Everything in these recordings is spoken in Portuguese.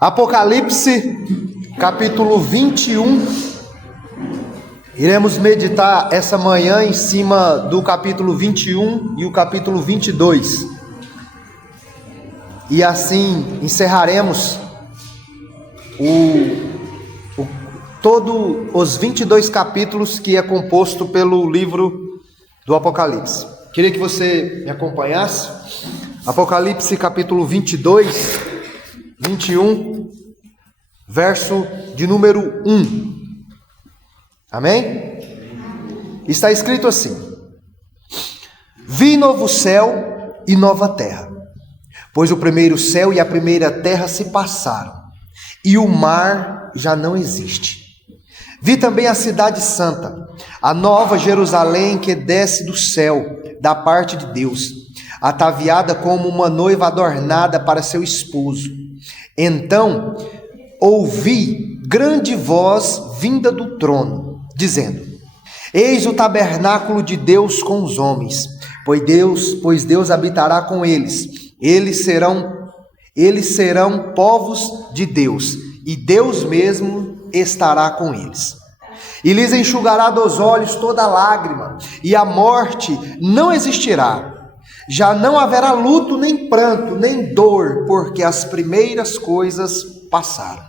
Apocalipse, capítulo 21. Iremos meditar essa manhã em cima do capítulo 21 e o capítulo 22. E assim encerraremos todos os 22 capítulos que é composto pelo livro do Apocalipse. Queria que você me acompanhasse. Apocalipse capítulo 22, 21, verso de número 1. Amém? Está escrito assim: Vi novo céu e nova terra, pois o primeiro céu e a primeira terra se passaram, e o mar já não existe. Vi também a cidade santa, a nova Jerusalém que desce do céu, da parte de Deus, ataviada como uma noiva adornada para seu esposo. Então ouvi grande voz vinda do trono, dizendo: Eis o tabernáculo de Deus com os homens, pois Deus habitará com eles. Eles serão povos de Deus, e Deus mesmo estará com eles. E lhes enxugará dos olhos toda lágrima, e a morte não existirá. Já não haverá luto, nem pranto, nem dor, porque as primeiras coisas passaram.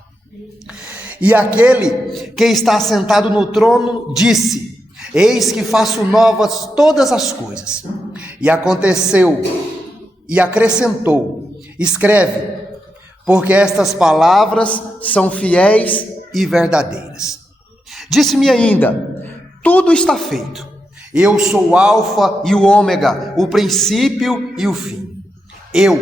E aquele que está sentado no trono disse: Eis que faço novas todas as coisas. E aconteceu, e acrescentou: Escreve, porque estas palavras são fiéis e verdadeiras. Disse-me ainda: Tudo está feito. Eu sou o Alfa e o Ômega, o princípio e o fim. Eu,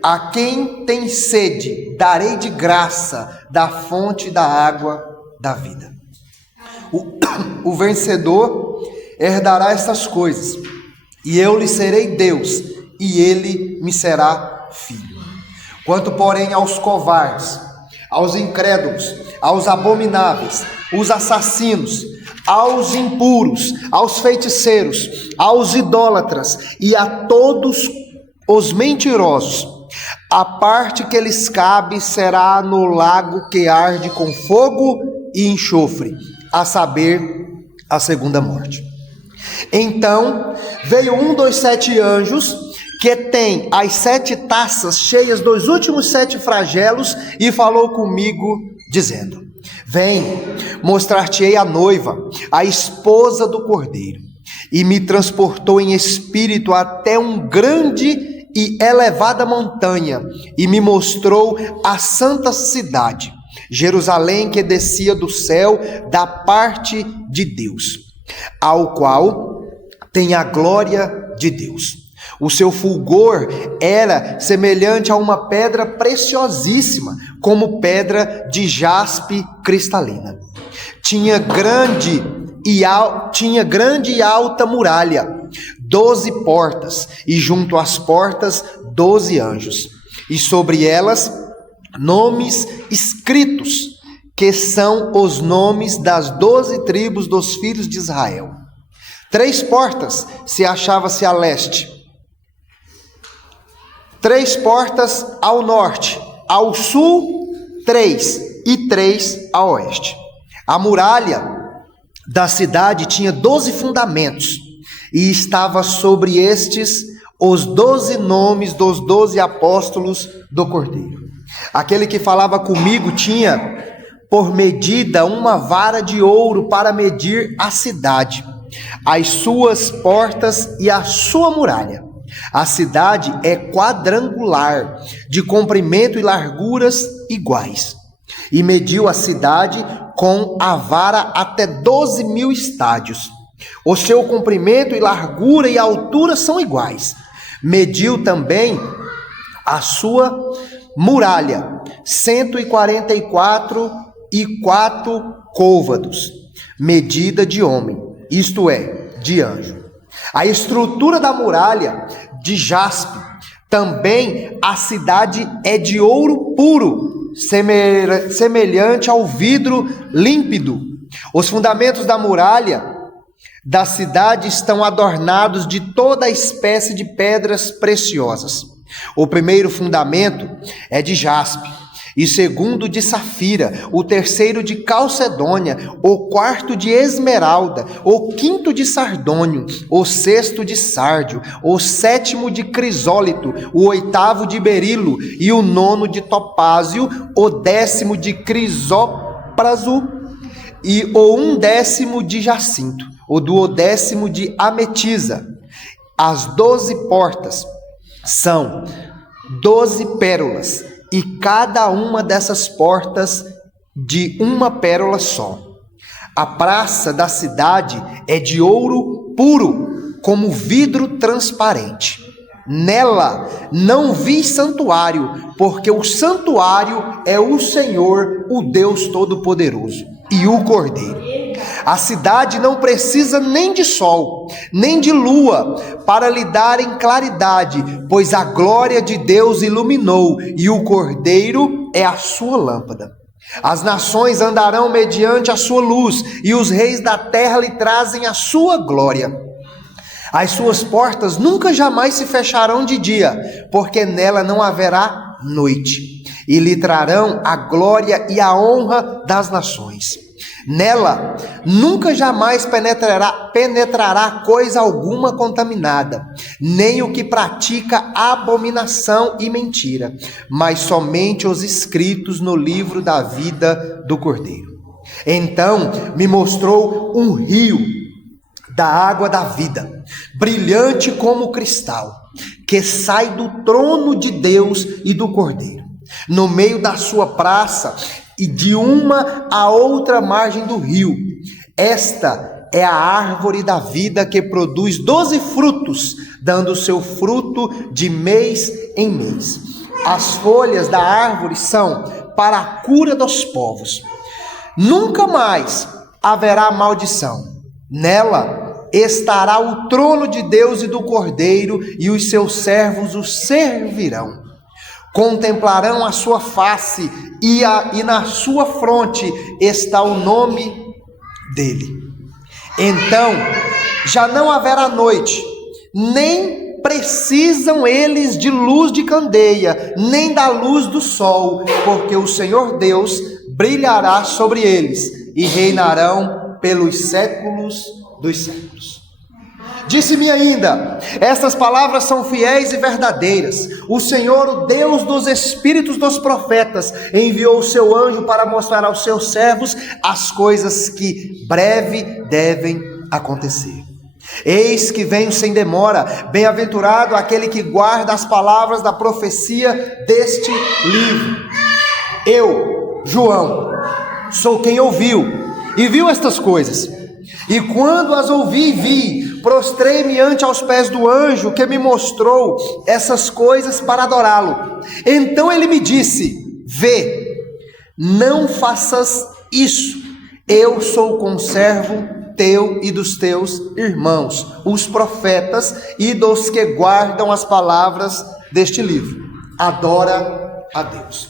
a quem tem sede, darei de graça da fonte da água da vida. O vencedor herdará estas coisas, e eu lhe serei Deus, e ele me será filho. Quanto, porém, aos covardes, aos incrédulos, aos abomináveis, os assassinos, aos impuros, aos feiticeiros, aos idólatras e a todos os mentirosos, a parte que lhes cabe será no lago que arde com fogo e enxofre, a saber, a segunda morte. Então veio um dos 7 anjos, que tem as 7 taças cheias dos últimos 7 flagelos, e falou comigo, dizendo: Vem, mostrar-te-ei a noiva, a esposa do Cordeiro. E me transportou em espírito até um grande e elevada montanha, e me mostrou a santa cidade, Jerusalém, que descia do céu da parte de Deus, ao qual tem a glória de Deus. O seu fulgor era semelhante a uma pedra preciosíssima, como pedra de jaspe cristalina. Tinha grande e alta muralha, 12 portas, e junto às portas 12 anjos, e sobre elas nomes escritos, que são os nomes das 12 tribos dos filhos de Israel. 3 portas se achava-se a leste, 3 portas ao norte, ao sul 3 e 3 a oeste. A muralha da cidade tinha 12 fundamentos, e estava sobre estes os 12 nomes dos 12 apóstolos do Cordeiro. Aquele que falava comigo tinha por medida uma vara de ouro para medir a cidade, as suas portas e a sua muralha. A cidade é quadrangular, de comprimento e larguras iguais. E mediu a cidade com a vara até 12.000 estádios. O seu comprimento e largura e altura são iguais. Mediu também a sua muralha, 144 côvados, medida de homem, isto é, de anjo. A estrutura da muralha de jaspe, também a cidade é de ouro puro, semelhante ao vidro límpido. Os fundamentos da muralha da cidade estão adornados de toda espécie de pedras preciosas. O primeiro fundamento é de jaspe, e segundo de safira, o terceiro de calcedônia, o quarto de esmeralda, o quinto de sardônio, o sexto de sárdio, o sétimo de crisólito, o oitavo de berilo e o nono de topázio, o décimo de crisópraso e o 1/10 de jacinto, o 12º de ametisa. As 12 portas são 12 pérolas, e cada uma dessas portas de uma pérola só. A praça da cidade é de ouro puro, como vidro transparente. Nela não vi santuário, porque o santuário é o Senhor, o Deus Todo-Poderoso, e o Cordeiro. A cidade não precisa nem de sol, nem de lua, para lhe darem claridade, pois a glória de Deus iluminou, e o Cordeiro é a sua lâmpada. As nações andarão mediante a sua luz, e os reis da terra lhe trazem a sua glória. As suas portas nunca jamais se fecharão de dia, porque nela não haverá noite, e lhe trarão a glória e a honra das nações. Nela nunca jamais penetrará coisa alguma contaminada, nem o que pratica abominação e mentira, mas somente os escritos no livro da vida do Cordeiro. Então me mostrou um rio da água da vida, brilhante como cristal, que sai do trono de Deus e do Cordeiro, no meio da sua praça e de uma a outra margem do rio. Esta é a árvore da vida, que produz 12 frutos, dando seu fruto de mês em mês. As folhas da árvore são para a cura dos povos. Nunca mais haverá maldição. Nela estará o trono de Deus e do Cordeiro, e os seus servos o servirão. Contemplarão a sua face, e na sua fronte está o nome dele. Então já não haverá noite, nem precisam eles de luz de candeia, nem da luz do sol, porque o Senhor Deus brilhará sobre eles, e reinarão pelos séculos dos séculos. Disse-me ainda: estas palavras são fiéis e verdadeiras. O Senhor, o Deus dos espíritos dos profetas, enviou o seu anjo para mostrar aos seus servos as coisas que breve devem acontecer. Eis que venho sem demora. Bem-aventurado aquele que guarda as palavras da profecia deste livro. Eu, João, sou quem ouviu e viu estas coisas. E quando as ouvi e vi, prostrei-me ante aos pés do anjo que me mostrou essas coisas para adorá-lo. Então ele me disse: vê, não faças isso. Eu sou conservo teu e dos teus irmãos, os profetas, e dos que guardam as palavras deste livro. Adora a Deus.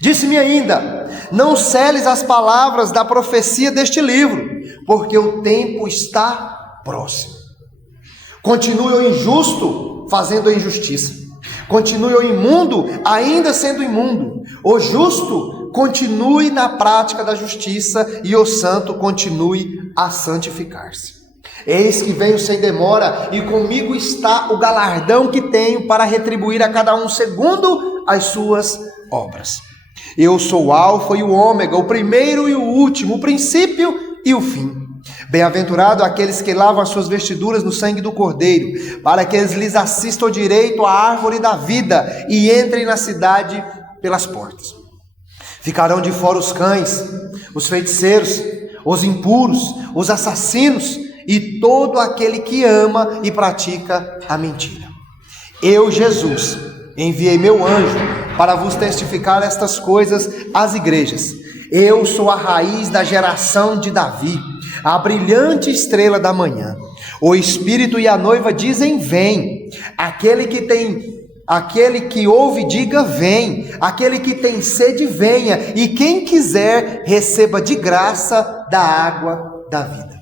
Disse-me ainda: não seles as palavras da profecia deste livro, porque o tempo está próximo. Continue o injusto fazendo a injustiça, continue o imundo ainda sendo imundo, o justo continue na prática da justiça, e o santo continue a santificar-se. Eis que venho sem demora, e comigo está o galardão que tenho para retribuir a cada um segundo as suas obras. Eu sou o Alfa e o Ômega, o primeiro e o último, o princípio e o fim. Bem-aventurado aqueles que lavam as suas vestiduras no sangue do Cordeiro, para que eles lhes assistam direito à árvore da vida e entrem na cidade pelas portas. Ficarão de fora os cães, os feiticeiros, os impuros, os assassinos e todo aquele que ama e pratica a mentira. Eu, Jesus, enviei meu anjo para vos testificar estas coisas às igrejas. Eu sou a raiz da geração de Davi, a brilhante estrela da manhã. O Espírito e a noiva dizem: vem. Aquele que ouve, diga: vem. Aquele que tem sede, venha. E quem quiser, receba de graça da água da vida.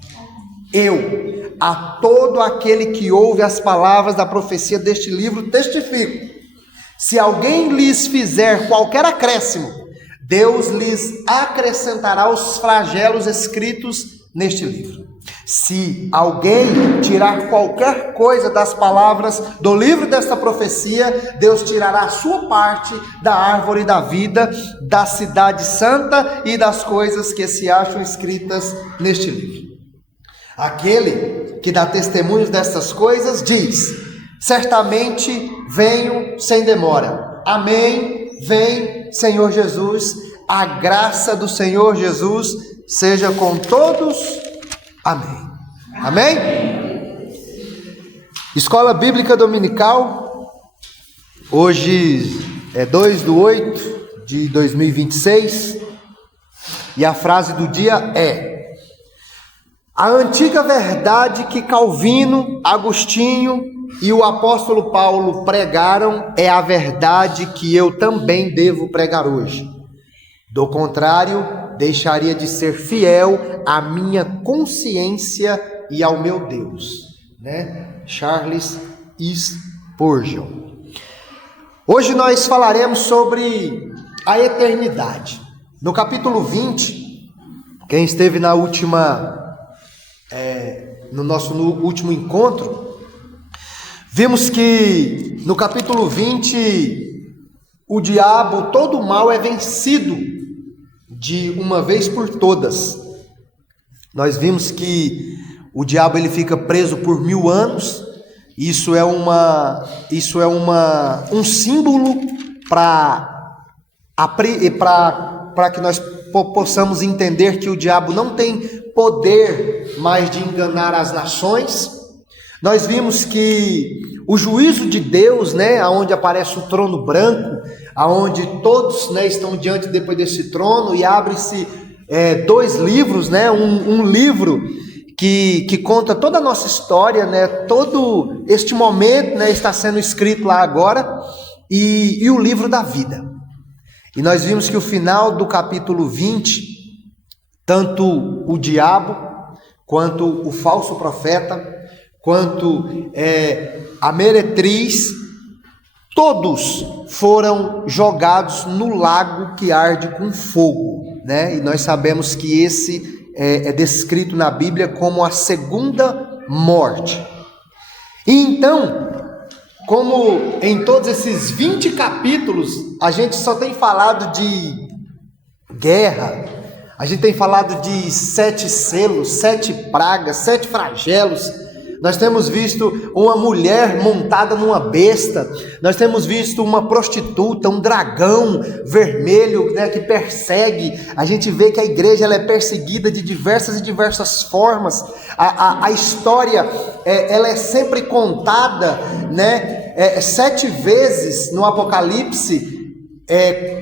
Eu, a todo aquele que ouve as palavras da profecia deste livro, testifico Se alguém lhes fizer qualquer acréscimo, Deus lhes acrescentará os flagelos escritos neste livro. Se alguém tirar qualquer coisa das palavras do livro desta profecia, Deus tirará a sua parte da árvore da vida, da cidade santa e das coisas que se acham escritas neste livro. Aquele que dá testemunhos destas coisas diz: certamente venho sem demora. Amém. Vem, Senhor Jesus. A graça do Senhor Jesus seja com todos. Amém. Amém? Escola Bíblica Dominical. Hoje é 2/8/2026. E a frase do dia é: a antiga verdade que Calvino, Agostinho e o apóstolo Paulo pregaram é a verdade que eu também devo pregar hoje. Do contrário, deixaria de ser fiel à minha consciência e ao meu Deus. Charles Spurgeon. Hoje nós falaremos sobre a eternidade. No capítulo 20, quem esteve no nosso último encontro, vimos que no capítulo 20, o diabo, todo o mal é vencido de uma vez por todas. Nós vimos que o diabo ele fica preso por 1000 anos. Isso é um símbolo para que nós possamos entender que o diabo não tem poder mais de enganar as nações. Nós vimos que o juízo de Deus, aonde aparece o trono branco, aonde todos, estão diante depois desse trono, e abre-se 2 livros, um livro que conta toda a nossa história, todo este momento, está sendo escrito lá agora, e o livro da vida. E nós vimos que o final do capítulo 20, tanto o diabo, quanto o falso profeta, quanto a meretriz, todos foram jogados no lago que arde com fogo, E nós sabemos que esse é descrito na Bíblia como a segunda morte. E então, como em todos esses 20 capítulos, a gente só tem falado de guerra, a gente tem falado de 7 selos, 7 pragas, 7 flagelos. Nós temos visto uma mulher montada numa besta, nós temos visto uma prostituta, um dragão vermelho, que persegue. A gente vê que a igreja ela é perseguida de diversas formas. A história ela é sempre contada, 7 vezes no Apocalipse.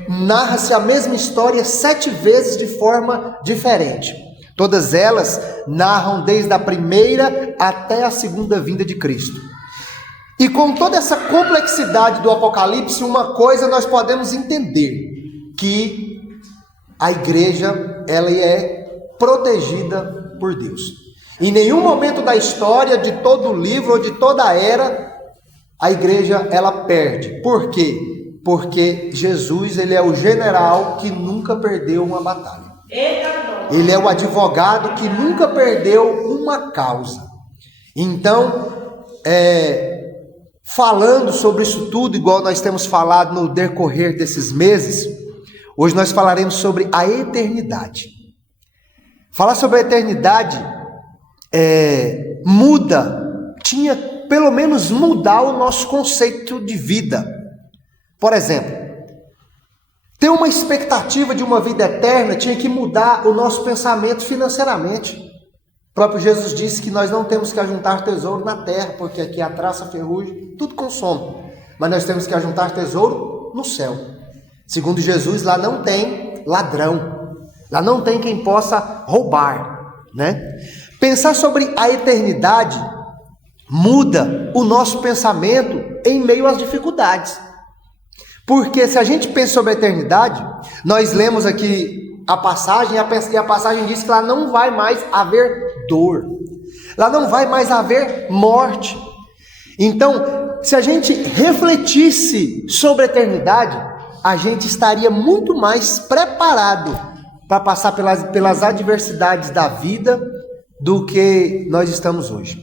Narra-se a mesma história 7 vezes de forma diferente. Todas elas narram desde a primeira até a segunda vinda de Cristo. E com toda essa complexidade do Apocalipse, uma coisa nós podemos entender, que a igreja ela é protegida por Deus. Em nenhum momento da história, de todo o livro ou de toda a era, a igreja ela perde. Por quê? Porque Jesus ele é o general que nunca perdeu uma batalha. Ele é o advogado que nunca perdeu uma causa. Então, falando sobre isso tudo, igual nós temos falado no decorrer desses meses, hoje nós falaremos sobre a eternidade. Falar sobre a eternidade tinha pelo menos mudar o nosso conceito de vida. Por exemplo, ter uma expectativa de uma vida eterna tinha que mudar o nosso pensamento financeiramente. O próprio Jesus disse que nós não temos que ajuntar tesouro na terra, porque aqui a traça, a ferrugem, tudo consome. Mas nós temos que ajuntar tesouro no céu. Segundo Jesus, lá não tem ladrão. Lá não tem quem possa roubar, Pensar sobre a eternidade muda o nosso pensamento em meio às dificuldades. Porque se a gente pensa sobre a eternidade, nós lemos aqui a passagem, e a passagem diz que lá não vai mais haver dor, lá não vai mais haver morte. Então, se a gente refletisse sobre a eternidade, a gente estaria muito mais preparado para passar pelas adversidades da vida do que nós estamos hoje.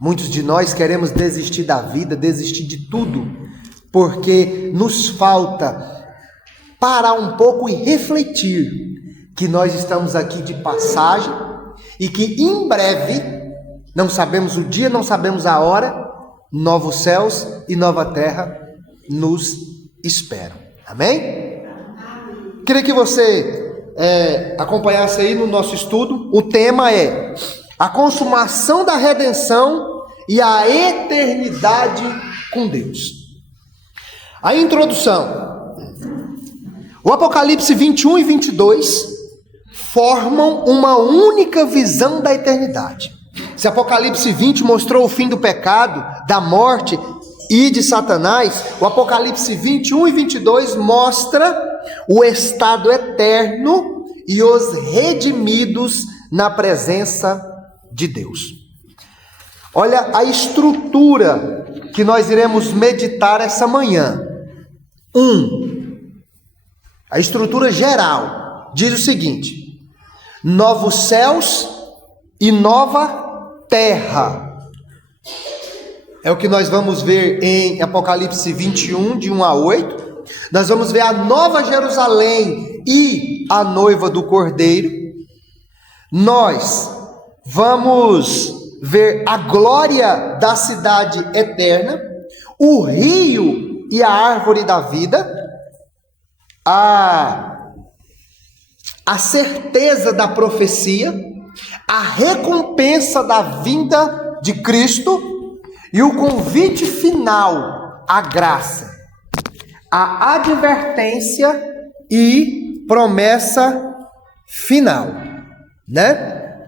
Muitos de nós queremos desistir da vida, desistir de tudo, porque nos falta parar um pouco e refletir que nós estamos aqui de passagem e que em breve, não sabemos o dia, não sabemos a hora, novos céus e nova terra nos esperam. Amém? Queria que você acompanhasse aí no nosso estudo. O tema é a consumação da redenção e a eternidade com Deus. A introdução. O Apocalipse 21 e 22 formam uma única visão da eternidade. Se Apocalipse 20 mostrou o fim do pecado, da morte e de Satanás, o Apocalipse 21 e 22 mostra o estado eterno e os redimidos na presença de Deus. Olha a estrutura que nós iremos meditar essa manhã. A estrutura geral diz o seguinte: novos céus e nova terra. É o que nós vamos ver em Apocalipse 21, de 1 a 8. Nós vamos ver a nova Jerusalém e a noiva do Cordeiro. Nós vamos ver a glória da cidade eterna, o rio e a árvore da vida, a certeza da profecia, a recompensa da vinda de Cristo e o convite final, a graça, a advertência e promessa final, né?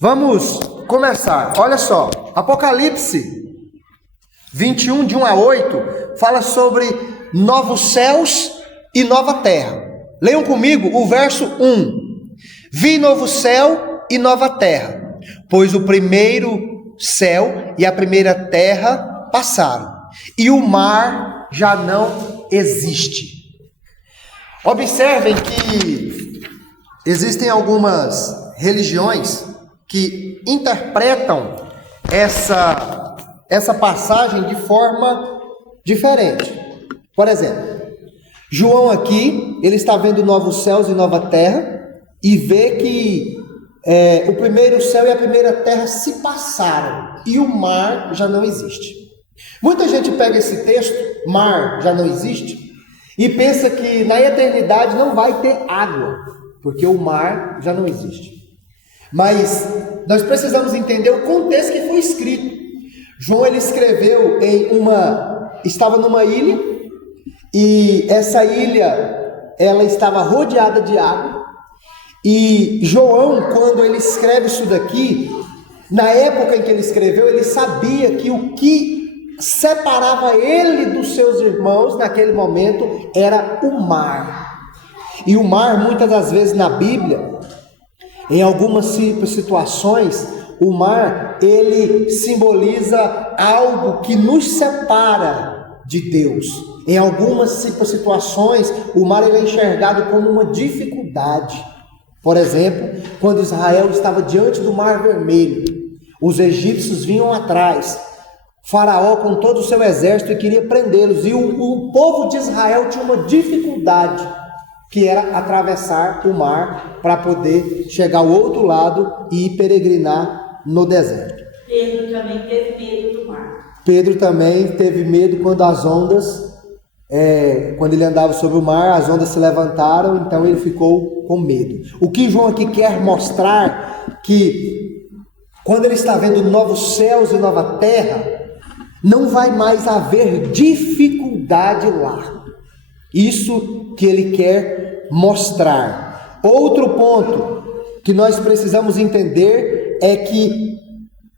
Vamos começar. Olha só, Apocalipse 21, de 1 a 8, fala sobre novos céus e nova terra. Leiam comigo o verso 1. Vi novo céu e nova terra, pois o primeiro céu e a primeira terra passaram, e o mar já não existe. Observem que existem algumas religiões que interpretam essa passagem de forma diferente. Por exemplo, João aqui, ele está vendo novos céus e nova terra, e vê que o primeiro céu e a primeira terra se passaram, e o mar já não existe. Muita gente pega esse texto, mar já não existe, e pensa que na eternidade não vai ter água, porque o mar já não existe. Mas nós precisamos entender o contexto que foi escrito. João, ele escreveu estava numa ilha, e essa ilha, ela estava rodeada de água, e João, quando ele escreve isso daqui, na época em que ele escreveu, ele sabia que o que separava ele dos seus irmãos naquele momento era o mar. E o mar, muitas das vezes na Bíblia, em algumas situações, o mar, ele simboliza algo que nos separa de Deus. Em algumas situações, o mar ele é enxergado como uma dificuldade. Por exemplo, quando Israel estava diante do Mar Vermelho, os egípcios vinham atrás, Faraó com todo o seu exército, e queria prendê-los, e o povo de Israel tinha uma dificuldade, que era atravessar o mar para poder chegar ao outro lado e peregrinar no deserto. Pedro também teve medo do mar. Pedro também teve medo quando as ondas, quando ele andava sobre o mar, as ondas se levantaram, então ele ficou com medo. O que João aqui quer mostrar, que quando ele está vendo novos céus e nova terra, não vai mais haver dificuldade lá. Isso que ele quer mostrar. Outro ponto que nós precisamos entender é que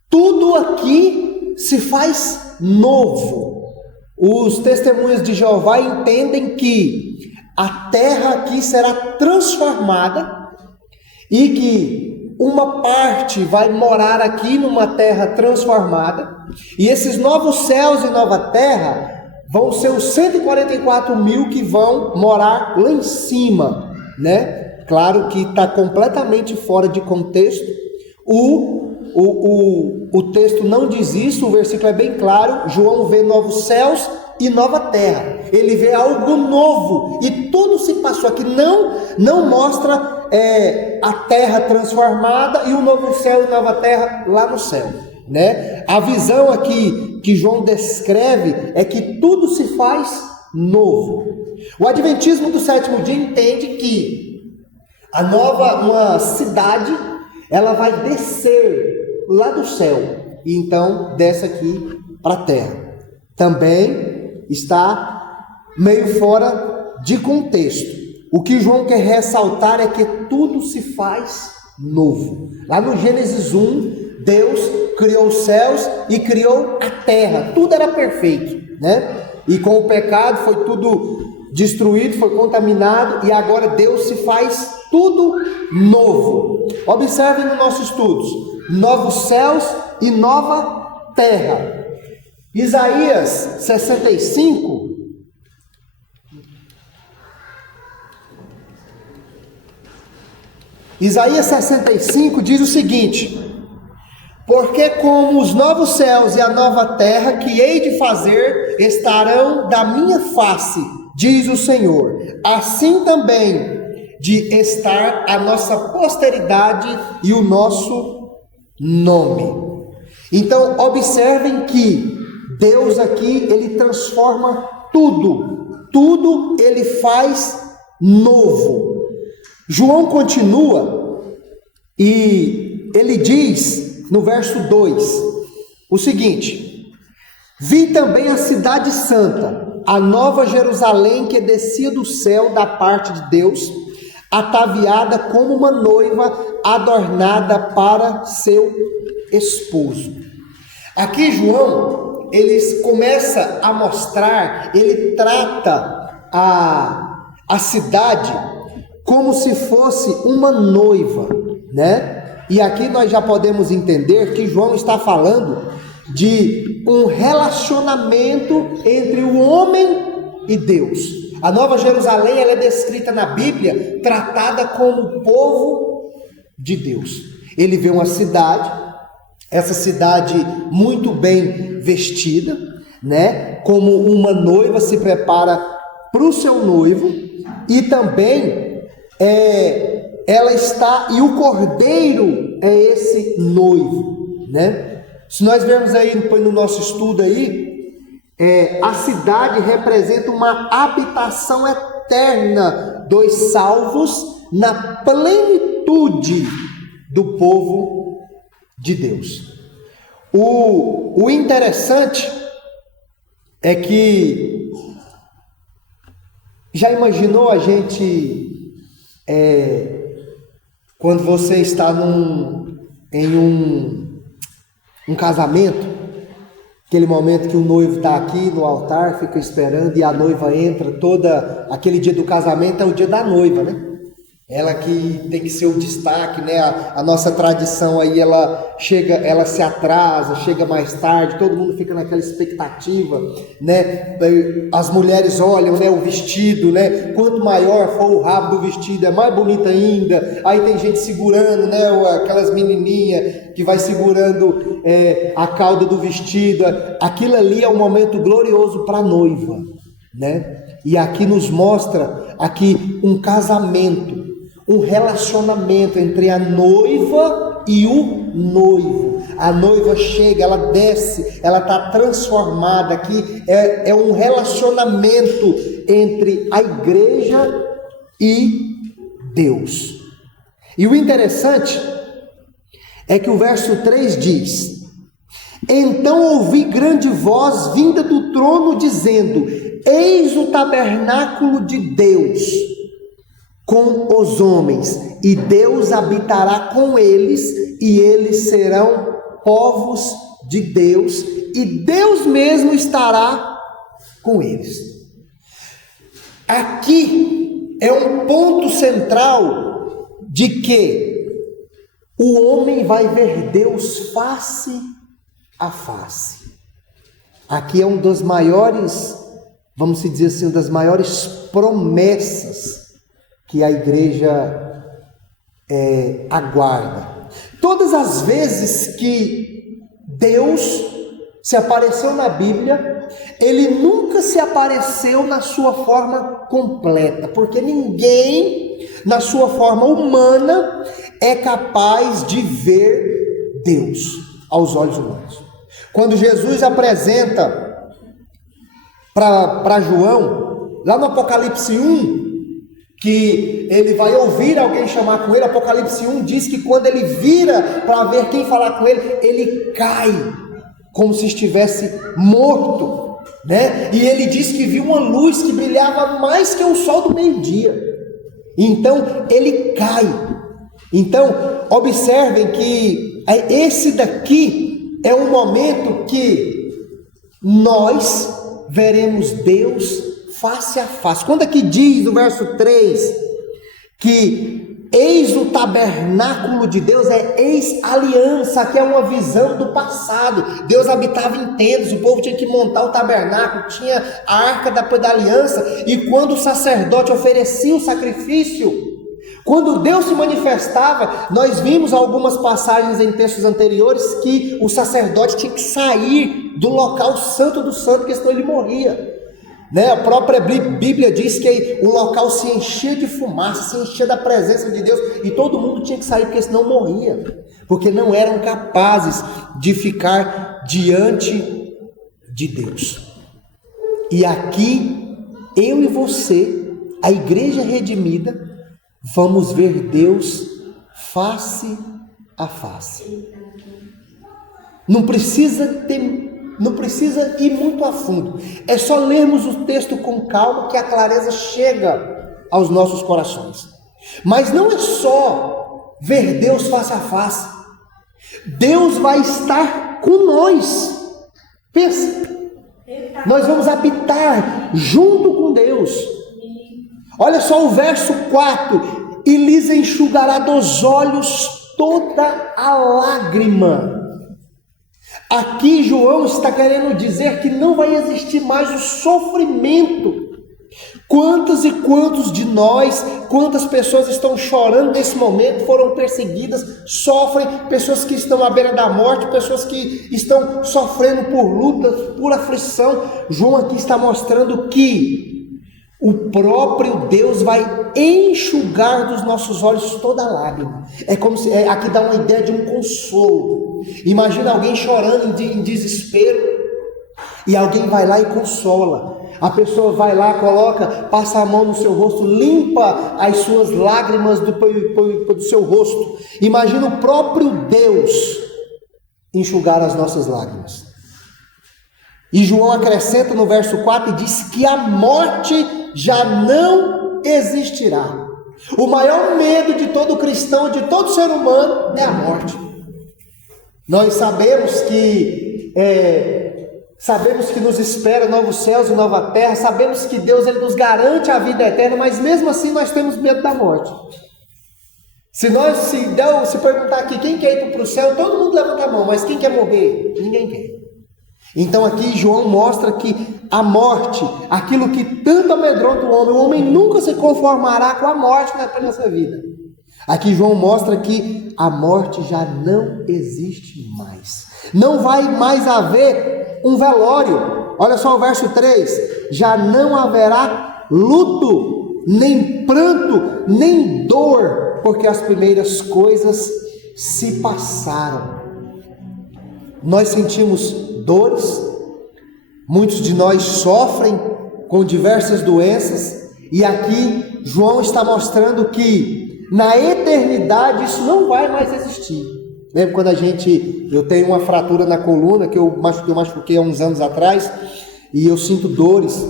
tudo aqui se faz novo. Os testemunhas de Jeová entendem que a terra aqui será transformada e que uma parte vai morar aqui numa terra transformada, e esses novos céus e nova terra vão ser os 144 mil que vão morar lá em cima, né? Claro que está completamente fora de contexto. O texto não diz isso, o versículo é bem claro. João vê novos céus e nova terra. Ele vê algo novo, e tudo se passou aqui. Não mostra a terra transformada e o novo céu e nova terra lá no céu, né? A visão aqui que João descreve é que tudo se faz novo. O adventismo do sétimo dia entende que uma cidade, ela vai descer lá do céu, e então desce aqui para a terra. Também está meio fora de contexto. O que João quer ressaltar é que tudo se faz novo. Lá no Gênesis 1, Deus criou os céus e criou a terra. Tudo era perfeito, né? E com o pecado foi tudo destruído, foi contaminado, e agora Deus se faz tudo novo. Observem nos nossos estudos: novos céus e nova terra. Isaías 65. Isaías 65 diz o seguinte: porque como os novos céus e a nova terra que hei de fazer estarão da minha face, diz o Senhor, assim também de estar a nossa posteridade e o nosso nome. Então observem que Deus aqui, ele transforma tudo ele faz novo. João continua e ele diz no verso 2 o seguinte: vi também a cidade santa, a nova Jerusalém, que descia do céu da parte de Deus, ataviada como uma noiva adornada para seu esposo. Aqui João, ele começa a mostrar, ele trata a cidade como se fosse uma noiva, né? E aqui nós já podemos entender que João está falando de um relacionamento entre o homem e Deus. A Nova Jerusalém, ela é descrita na Bíblia, tratada como o povo de Deus. Ele vê uma cidade, essa cidade muito bem vestida, né? Como uma noiva se prepara para o seu noivo, e também ela está, e o cordeiro é esse noivo, né? Se nós vermos aí no nosso estudo aí, a cidade representa uma habitação eterna dos salvos na plenitude do povo de Deus. O interessante é que, já imaginou a gente, quando você está em um casamento, aquele momento que o noivo está aqui no altar, fica esperando, e a noiva entra, aquele dia do casamento é o dia da noiva, né? Ela que tem que ser o destaque, né? A nossa tradição aí, ela se atrasa, chega mais tarde, todo mundo fica naquela expectativa, né? As mulheres olham, né, o vestido, né? Quanto maior for o rabo do vestido, é mais bonito ainda. Aí tem gente segurando, né? Aquelas menininhas que vai segurando a cauda do vestido. Aquilo ali é um momento glorioso para a noiva, né? E aqui nos mostra um casamento, um relacionamento entre a noiva e o noivo. A noiva chega, ela desce, ela está transformada. Aqui é um relacionamento entre a igreja e Deus. E o interessante é que o verso 3 diz: então ouvi grande voz vinda do trono dizendo: eis o tabernáculo de Deus com os homens, e Deus habitará com eles, e eles serão povos de Deus, e Deus mesmo estará com eles. Aqui é um ponto central de que o homem vai ver Deus face a face. Aqui é um dos maiores, vamos dizer assim, uma das maiores promessas que a igreja aguarda. Todas as vezes que Deus se apareceu na Bíblia, Ele nunca se apareceu na sua forma completa, porque ninguém, na sua forma humana, é capaz de ver Deus aos olhos humanos. Quando Jesus apresenta para João, lá no Apocalipse 1, que ele vai ouvir alguém chamar com ele, Apocalipse 1 diz que quando ele vira para ver quem falar com ele, ele cai, como se estivesse morto, né? E ele diz que viu uma luz que brilhava mais que o sol do meio-dia. Então ele cai. Então observem que esse daqui é um momento que nós veremos Deus face a face. Quando aqui diz no verso 3 que eis o tabernáculo de Deus, eis aliança, que é uma visão do passado. Deus habitava em tendas, o povo tinha que montar o tabernáculo, tinha a arca da aliança, e quando o sacerdote oferecia o sacrifício, quando Deus se manifestava, nós vimos algumas passagens em textos anteriores que o sacerdote tinha que sair do local santo do santo, porque senão ele morria. A própria Bíblia diz que o local se enchia de fumaça, se enchia da presença de Deus, e todo mundo tinha que sair, porque senão morria, porque não eram capazes de ficar diante de Deus. E aqui, eu e você, a igreja redimida, vamos ver Deus face a face. Não precisa ir muito a fundo, é só lermos o texto com calma que a clareza chega aos nossos corações. Mas não é só ver Deus face a face, Deus vai estar com nós. Pensa, nós vamos habitar junto com Deus. Olha só o verso 4: e lhes enxugará dos olhos toda a lágrima. Aqui João está querendo dizer que não vai existir mais o sofrimento. Quantos e quantos de nós, quantas pessoas estão chorando nesse momento, foram perseguidas, sofrem, pessoas que estão à beira da morte, pessoas que estão sofrendo por lutas, por aflição. João aqui está mostrando que o próprio Deus vai enxugar dos nossos olhos toda lágrima. É como se, aqui dá uma ideia de um consolo. Imagina alguém chorando em desespero, e alguém vai lá e consola. A pessoa vai lá, passa a mão no seu rosto, limpa as suas lágrimas do seu rosto. Imagina o próprio Deus enxugar as nossas lágrimas. E João acrescenta no verso 4 e diz que a morte já não existirá. O maior medo de todo cristão, de todo ser humano, é a morte. Nós sabemos que nos espera novos céus e nova terra, sabemos que Deus ele nos garante a vida eterna, mas mesmo assim nós temos medo da morte. Se perguntar aqui quem quer ir para o céu, todo mundo levanta a mão, mas quem quer morrer? Ninguém quer. Então aqui João mostra que a morte, aquilo que tanto amedronta o homem nunca se conformará com a morte nessa vida. Aqui João mostra que a morte já não existe mais. Não vai mais haver um velório. Olha só o verso 3. Já não haverá luto, nem pranto, nem dor, porque as primeiras coisas se passaram. Nós sentimos dores, muitos de nós sofrem com diversas doenças, e aqui João está mostrando que na eternidade isso não vai mais existir. Lembra quando eu tenho uma fratura na coluna que eu machuquei há uns anos atrás, e eu sinto dores,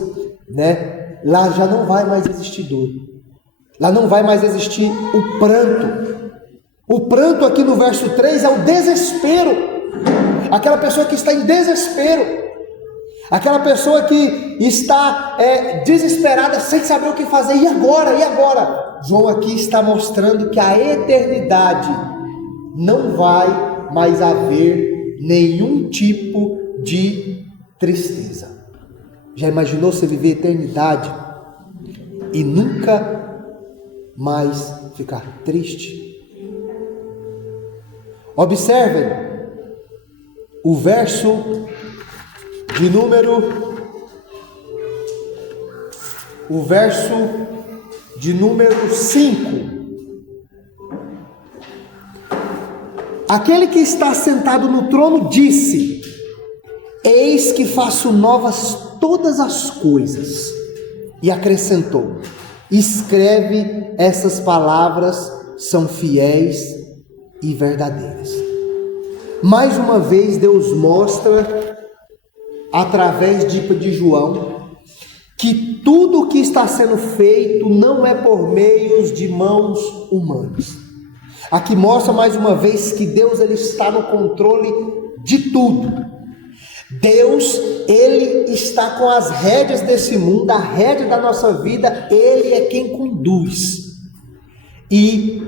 né? Lá já não vai mais existir dor, lá não vai mais existir o pranto. O pranto aqui no verso 3 é o desespero. Aquela pessoa que está em desespero, aquela pessoa que está desesperada, sem saber o que fazer. E agora? João aqui está mostrando que a eternidade não vai mais haver nenhum tipo de tristeza. Já imaginou você viver a eternidade e nunca mais ficar triste? Observem o verso de número 5. Aquele que está sentado no trono disse: eis que faço novas todas as coisas. E acrescentou: escreve, essas palavras são fiéis e verdadeiras. Mais uma vez Deus mostra, através de João, que tudo o que está sendo feito não é por meios de mãos humanas. Aqui mostra mais uma vez que Deus ele está no controle de tudo. Deus, ele está com as rédeas desse mundo, a rédea da nossa vida, ele é quem conduz. E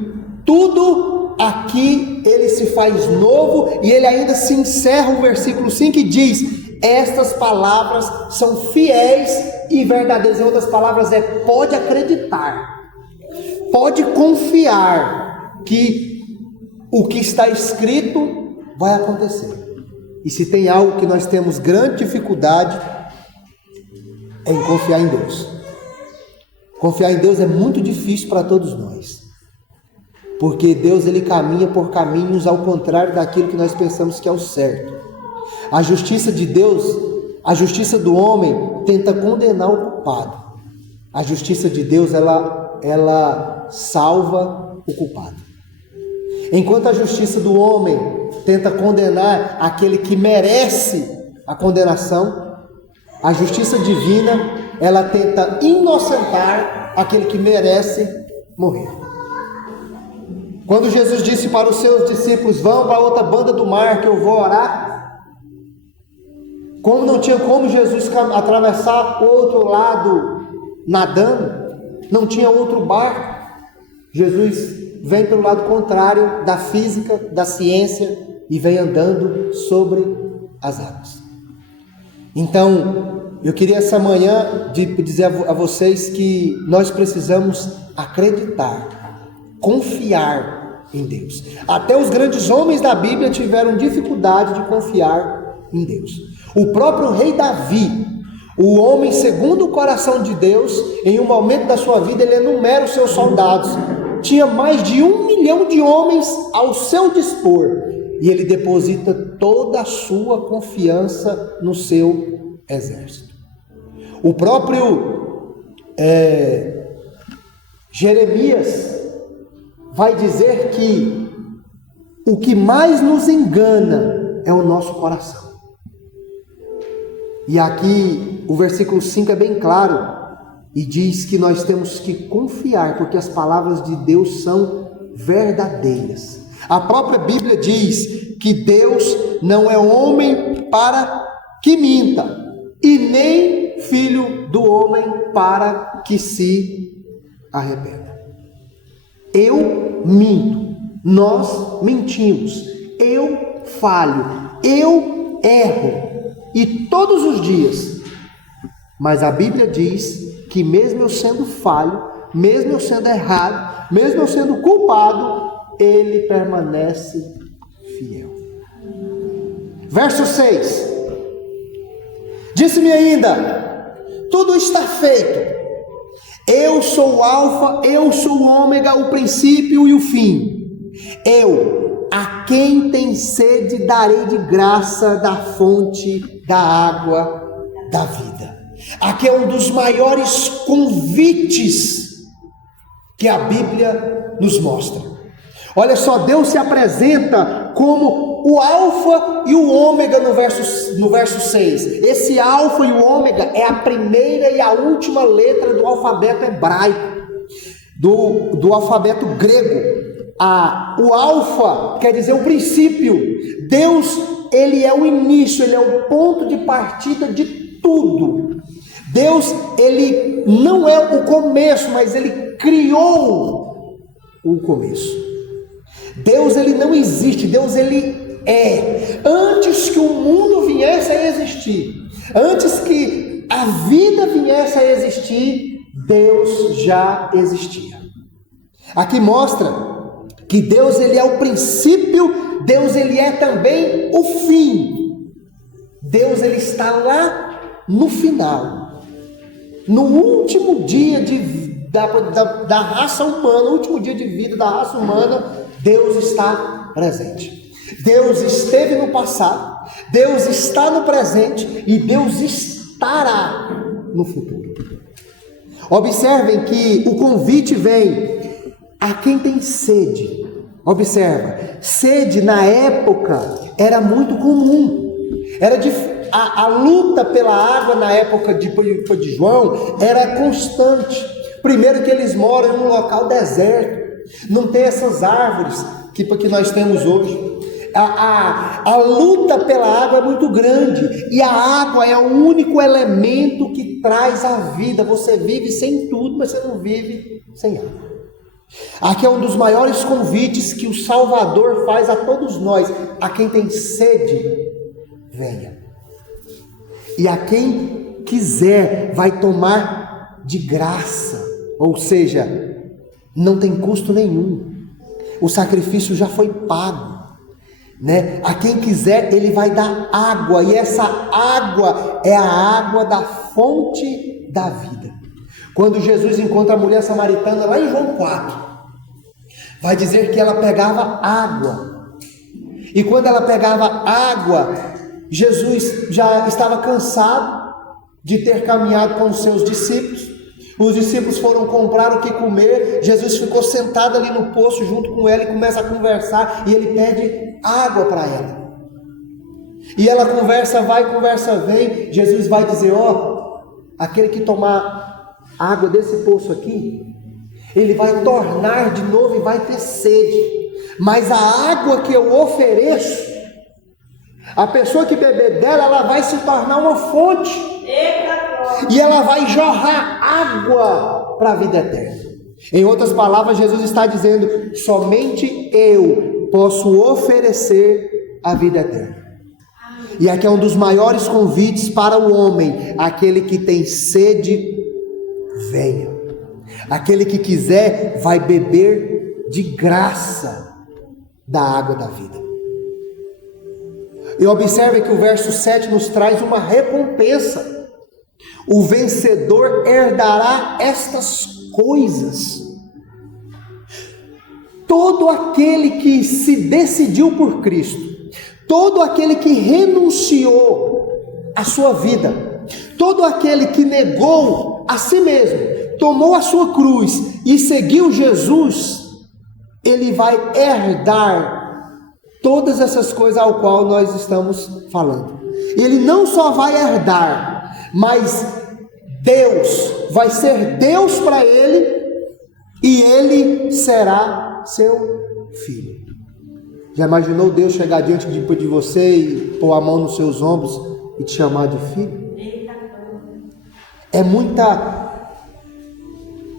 tudo aqui ele se faz novo, e ele ainda se encerra o versículo 5 e diz: estas palavras são fiéis e verdadeiras. Em outras palavras, pode acreditar, pode confiar que o que está escrito vai acontecer. E se tem algo que nós temos grande dificuldade, é em confiar em Deus. Confiar em Deus é muito difícil para todos nós, porque Deus ele caminha por caminhos ao contrário daquilo que nós pensamos que é o certo. A justiça de Deus, a justiça do homem tenta condenar o culpado. A justiça de Deus ela salva o culpado. Enquanto a justiça do homem tenta condenar aquele que merece a condenação, a justiça divina, ela tenta inocentar aquele que merece morrer. Quando Jesus disse para os seus discípulos: vão para outra banda do mar que eu vou orar, como não tinha como Jesus atravessar o outro lado nadando, não tinha outro barco, Jesus vem pelo lado contrário da física, da ciência, e vem andando sobre as águas. Então, eu queria essa manhã dizer a vocês que nós precisamos acreditar, confiar em Deus. Até os grandes homens da Bíblia tiveram dificuldade de confiar em Deus. O próprio rei Davi, o homem segundo o coração de Deus, em um momento da sua vida, ele enumera os seus soldados. Tinha mais de 1 milhão de homens ao seu dispor, e ele deposita toda a sua confiança no seu exército. O próprio Jeremias vai dizer que o que mais nos engana é o nosso coração. E aqui o versículo 5 é bem claro, e diz que nós temos que confiar, porque as palavras de Deus são verdadeiras. A própria Bíblia diz que Deus não é homem para que minta, e nem filho do homem para que se arrependa. Eu minto, nós mentimos, eu falho, eu erro, e todos os dias. Mas a Bíblia diz que mesmo eu sendo falho, mesmo eu sendo errado, mesmo eu sendo culpado, ele permanece fiel. Verso 6. Disse-me ainda: tudo está feito. Eu sou o alfa, eu sou o ômega, o princípio e o fim. Eu, a quem tem sede, darei de graça da fonte da água da vida. Aqui é um dos maiores convites que a Bíblia nos mostra. Olha só, Deus se apresenta como o alfa e o ômega no verso 6. Esse alfa e o ômega é a primeira e a última letra do alfabeto hebraico, do alfabeto grego. O alfa quer dizer o princípio. Deus, ele é o início, ele é o ponto de partida de tudo. Deus, ele não é o começo, mas ele criou o começo. Deus, ele não existe, Deus, ele é. Antes que o mundo viesse a existir, antes que a vida viesse a existir, Deus já existia. Aqui mostra que Deus, ele é o princípio, Deus, ele é também o fim. Deus, ele está lá no final, no último dia da raça humana, o último dia de vida da raça humana, Deus está presente. Deus esteve no passado, Deus está no presente e Deus estará no futuro. Observem que o convite vem a quem tem sede. Observa, sede na época era muito comum. A luta pela água na época de João era constante. Primeiro que eles moram em um local deserto, não tem essas árvores que nós temos hoje. A luta pela água é muito grande, e a água é o único elemento que traz a vida. Você vive sem tudo, mas você não vive sem água. Aqui é um dos maiores convites que o Salvador faz a todos nós: a quem tem sede, venha. E a quem quiser vai tomar de graça, ou seja, não tem custo nenhum. O sacrifício já foi pago, né? A quem quiser ele vai dar água, e essa água é a água da fonte da vida. Quando Jesus encontra a mulher samaritana lá em João 4, vai dizer que ela pegava água. E quando ela pegava água, Jesus já estava cansado de ter caminhado com os seus discípulos. Os discípulos foram comprar o que comer. Jesus ficou sentado ali no poço junto com ela e começa a conversar. E ele pede água para ela. E ela conversa, vai, conversa, vem. Jesus vai dizer: aquele que tomar água desse poço aqui, ele vai tornar de novo e vai ter sede. Mas a água que eu ofereço, a pessoa que beber dela, ela vai se tornar uma fonte. E ela vai jorrar água para a vida eterna. Em outras palavras, Jesus está dizendo: somente eu posso oferecer a vida eterna. E aqui é um dos maiores convites para o homem: aquele que tem sede, venha. Aquele que quiser vai beber de graça da água da vida. E observe que o verso 7 nos traz uma recompensa. O vencedor herdará estas coisas. Todo aquele que se decidiu por Cristo, todo aquele que renunciou à sua vida, todo aquele que negou a si mesmo, tomou a sua cruz e seguiu Jesus, ele vai herdar todas essas coisas ao qual nós estamos falando. Ele não só vai herdar, mas Deus vai ser Deus para ele, e ele será seu filho. Já imaginou Deus chegar diante de você e pôr a mão nos seus ombros e te chamar de filho?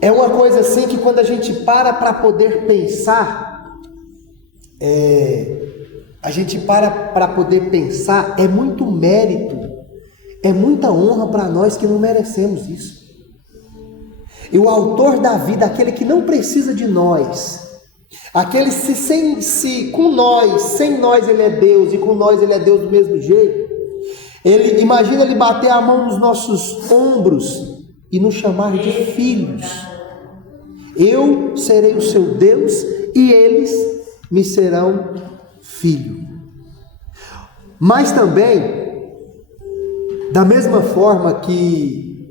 É uma coisa assim que quando a gente para poder pensar, é muito mérito, é muita honra para nós que não merecemos isso. E o autor da vida, aquele que não precisa de nós, aquele com nós, sem nós ele é Deus, e com nós ele é Deus do mesmo jeito. Imagina ele bater a mão nos nossos ombros e nos chamar de filhos. Eu serei o seu Deus e eles me serão filho. Mas também, da mesma forma que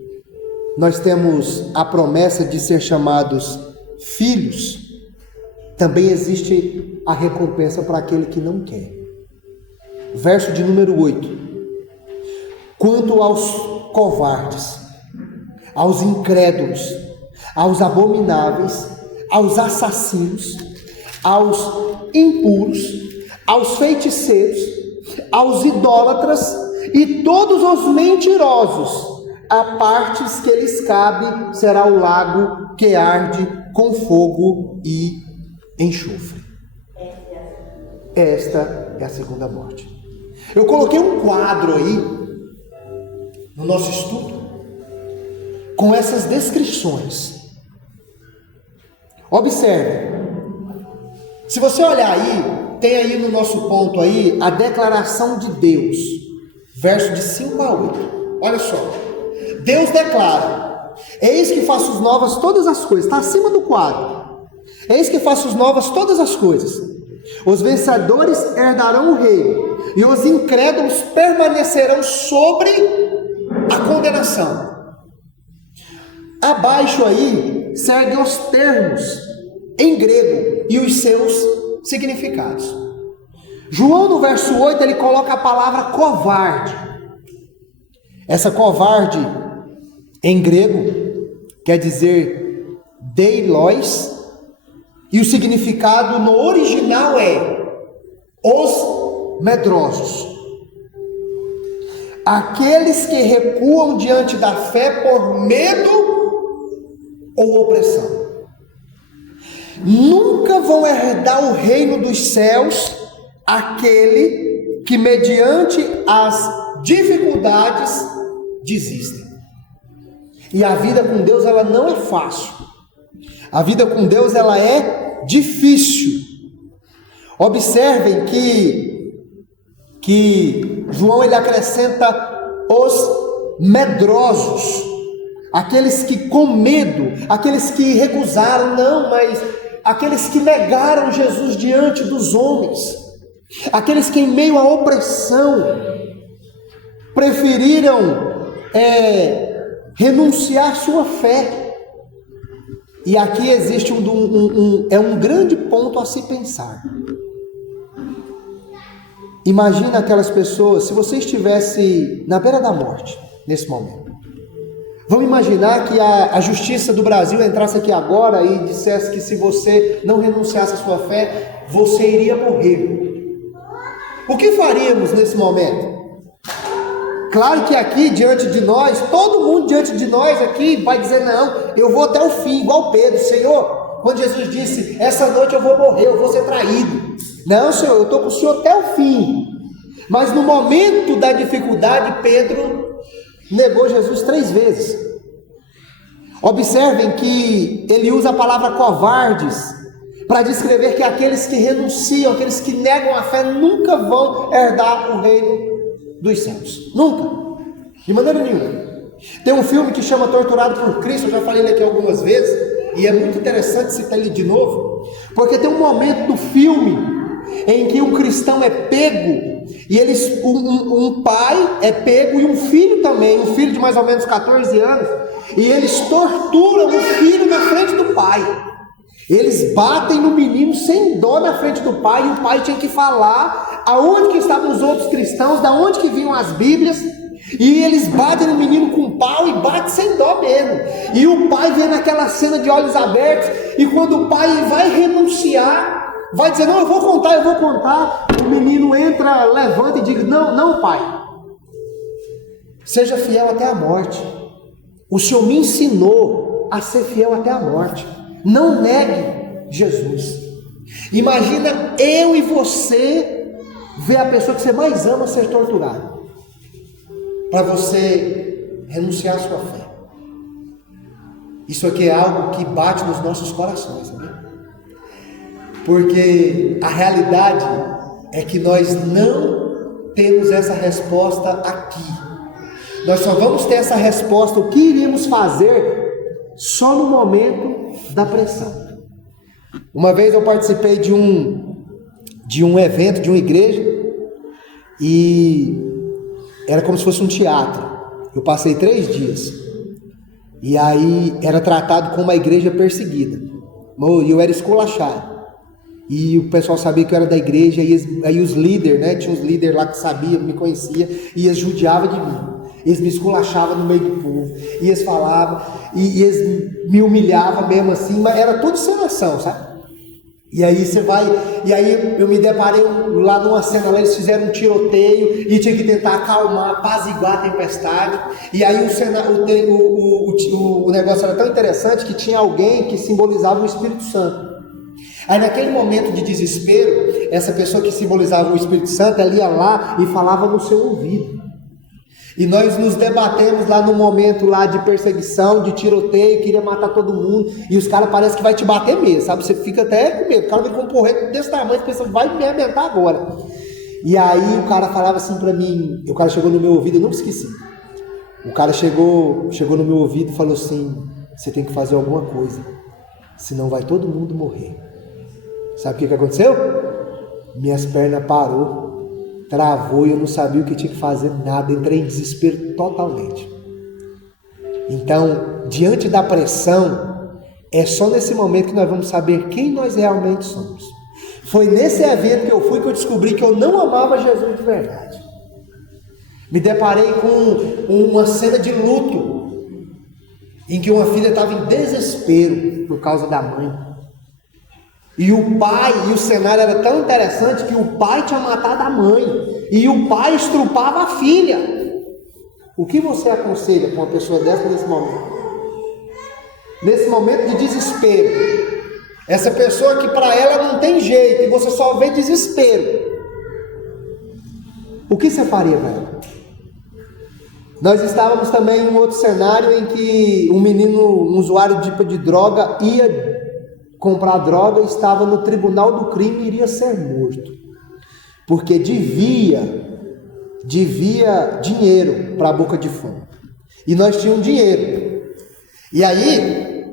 nós temos a promessa de ser chamados filhos, também existe a recompensa para aquele que não quer. Verso de número 8. Quanto aos covardes, aos incrédulos, aos abomináveis, aos assassinos, aos impuros, aos feiticeiros, aos idólatras e todos os mentirosos, a partes que lhes cabe será o lago que arde com fogo e enxofre. Esta é a segunda morte. Eu coloquei um quadro aí no nosso estudo com essas descrições. Observe. Se você olhar aí, tem aí no nosso ponto aí a declaração de Deus, verso de 5 a 8. Olha só. Deus declara: eis que faço novas todas as coisas. Está acima do quadro. Eis que faço novas todas as coisas. Os vencedores herdarão o reino, e os incrédulos permanecerão sobre a condenação. Abaixo aí seguem os termos em grego e os seus significados. João, no verso 8, ele coloca a palavra covarde. Essa covarde em grego quer dizer deilos, e o significado no original é os medrosos. Aqueles que recuam diante da fé por medo ou opressão. Nunca vão herdar o reino dos céus aquele que, mediante as dificuldades, desistem. E a vida com Deus, ela não é fácil. A vida com Deus, ela é difícil. Observem que João ele acrescenta os medrosos, aqueles que com medo, aqueles que recusaram, não, mas aqueles que negaram Jesus diante dos homens, aqueles que em meio à opressão preferiram renunciar sua fé. E aqui existe um grande ponto a se pensar. Imagina aquelas pessoas, se você estivesse na beira da morte, nesse momento. Vamos imaginar que a justiça do Brasil entrasse aqui agora e dissesse que se você não renunciasse à sua fé, você iria morrer. O que faríamos nesse momento? Claro que aqui diante de nós, todo mundo diante de nós aqui vai dizer: não, eu vou até o fim, igual Pedro. Senhor, quando Jesus disse: essa noite eu vou morrer, eu vou ser traído. Não, Senhor, eu estou com o Senhor até o fim. Mas no momento da dificuldade, Pedro negou Jesus 3 vezes. Observem que ele usa a palavra covardes para descrever que aqueles que renunciam, aqueles que negam a fé, nunca vão herdar o reino dos céus. Nunca. De maneira nenhuma. Tem um filme que chama Torturado por Cristo, eu já falei ele aqui algumas vezes, e é muito interessante citar ele de novo, porque tem um momento do filme em que um cristão é pego, e um pai é pego e um filho também, um filho de mais ou menos 14 anos, e eles torturam o filho na frente do pai. Eles batem no menino sem dó na frente do pai, e o pai tinha que falar aonde que estavam os outros cristãos, da onde que vinham as Bíblias, e eles batem no menino com pau e batem sem dó mesmo. E o pai vê naquela cena de olhos abertos, e quando o pai vai renunciar, vai dizer: não, eu vou contar. O menino entra, levanta e diz: não, pai, seja fiel até a morte. O Senhor me ensinou a ser fiel até a morte. Não negue Jesus. Imagina eu e você ver a pessoa que você mais ama ser torturada, para você renunciar à sua fé. Isso aqui é algo que bate nos nossos corações, sabe? Porque a realidade é que nós não temos essa resposta aqui. Nós só vamos ter essa resposta, o que iríamos fazer, só no momento da pressão. Uma vez eu participei de um evento, de uma igreja, e era como se fosse um teatro. Eu passei 3 dias, e aí era tratado como uma igreja perseguida, e eu era esculachado, e o pessoal sabia que eu era da igreja, e aí os líderes, né, tinha uns líderes lá que sabiam, me conheciam, e eles judiavam de mim. Eles me esculachavam no meio do povo, e eles falavam, e eles me humilhavam mesmo assim, mas era tudo encenação, sabe? E aí eu me deparei lá numa cena, lá eles fizeram um tiroteio, e tinha que tentar acalmar, apaziguar a tempestade, e aí o negócio era tão interessante, que tinha alguém que simbolizava o Espírito Santo. Aí naquele momento de desespero, essa pessoa que simbolizava o Espírito Santo, ela ia lá e falava no seu ouvido. E nós nos debatemos lá no momento lá de perseguição, de tiroteio, queria matar todo mundo, e os caras parecem que vai te bater mesmo, sabe? Você fica até com medo, o cara vem com um porrete desse tamanho, você pensa, vai me arrebentar agora. E aí o cara falava assim pra mim, o cara chegou no meu ouvido, eu nunca esqueci. O cara chegou no meu ouvido e falou assim, você tem que fazer alguma coisa, senão vai todo mundo morrer. Sabe o que aconteceu? Minhas pernas parou, travou e eu não sabia o que tinha que fazer, nada, entrei em desespero totalmente. Então, diante da pressão, é só nesse momento que nós vamos saber quem nós realmente somos. Foi nesse evento que eu fui que eu descobri que eu não amava Jesus de verdade. Me deparei com uma cena de luto, em que uma filha estava em desespero por causa da mãe. E o pai, e o cenário era tão interessante que o pai tinha matado a mãe, e o pai estrupava a filha. O que você aconselha para uma pessoa dessa nesse momento? Nesse momento de desespero. Essa pessoa que para ela não tem jeito, e você só vê desespero. O que você faria, velho? Nós estávamos também em um outro cenário em que um menino, um usuário de droga, ia comprar droga, estava no tribunal do crime e iria ser morto, porque devia dinheiro para a boca de fumo, e nós tínhamos dinheiro, e aí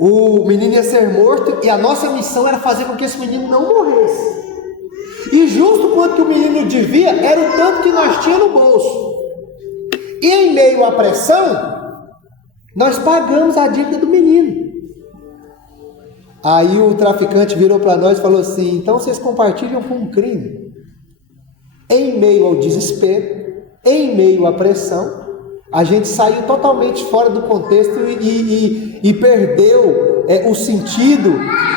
o menino ia ser morto, e a nossa missão era fazer com que esse menino não morresse, e justo quanto que o menino devia, era o tanto que nós tínhamos no bolso, e em meio à pressão, nós pagamos a dívida do menino. Aí o traficante virou para nós e falou assim, então vocês compartilham com um crime. Em meio ao desespero, em meio à pressão, a gente saiu totalmente fora do contexto e perdeu o sentido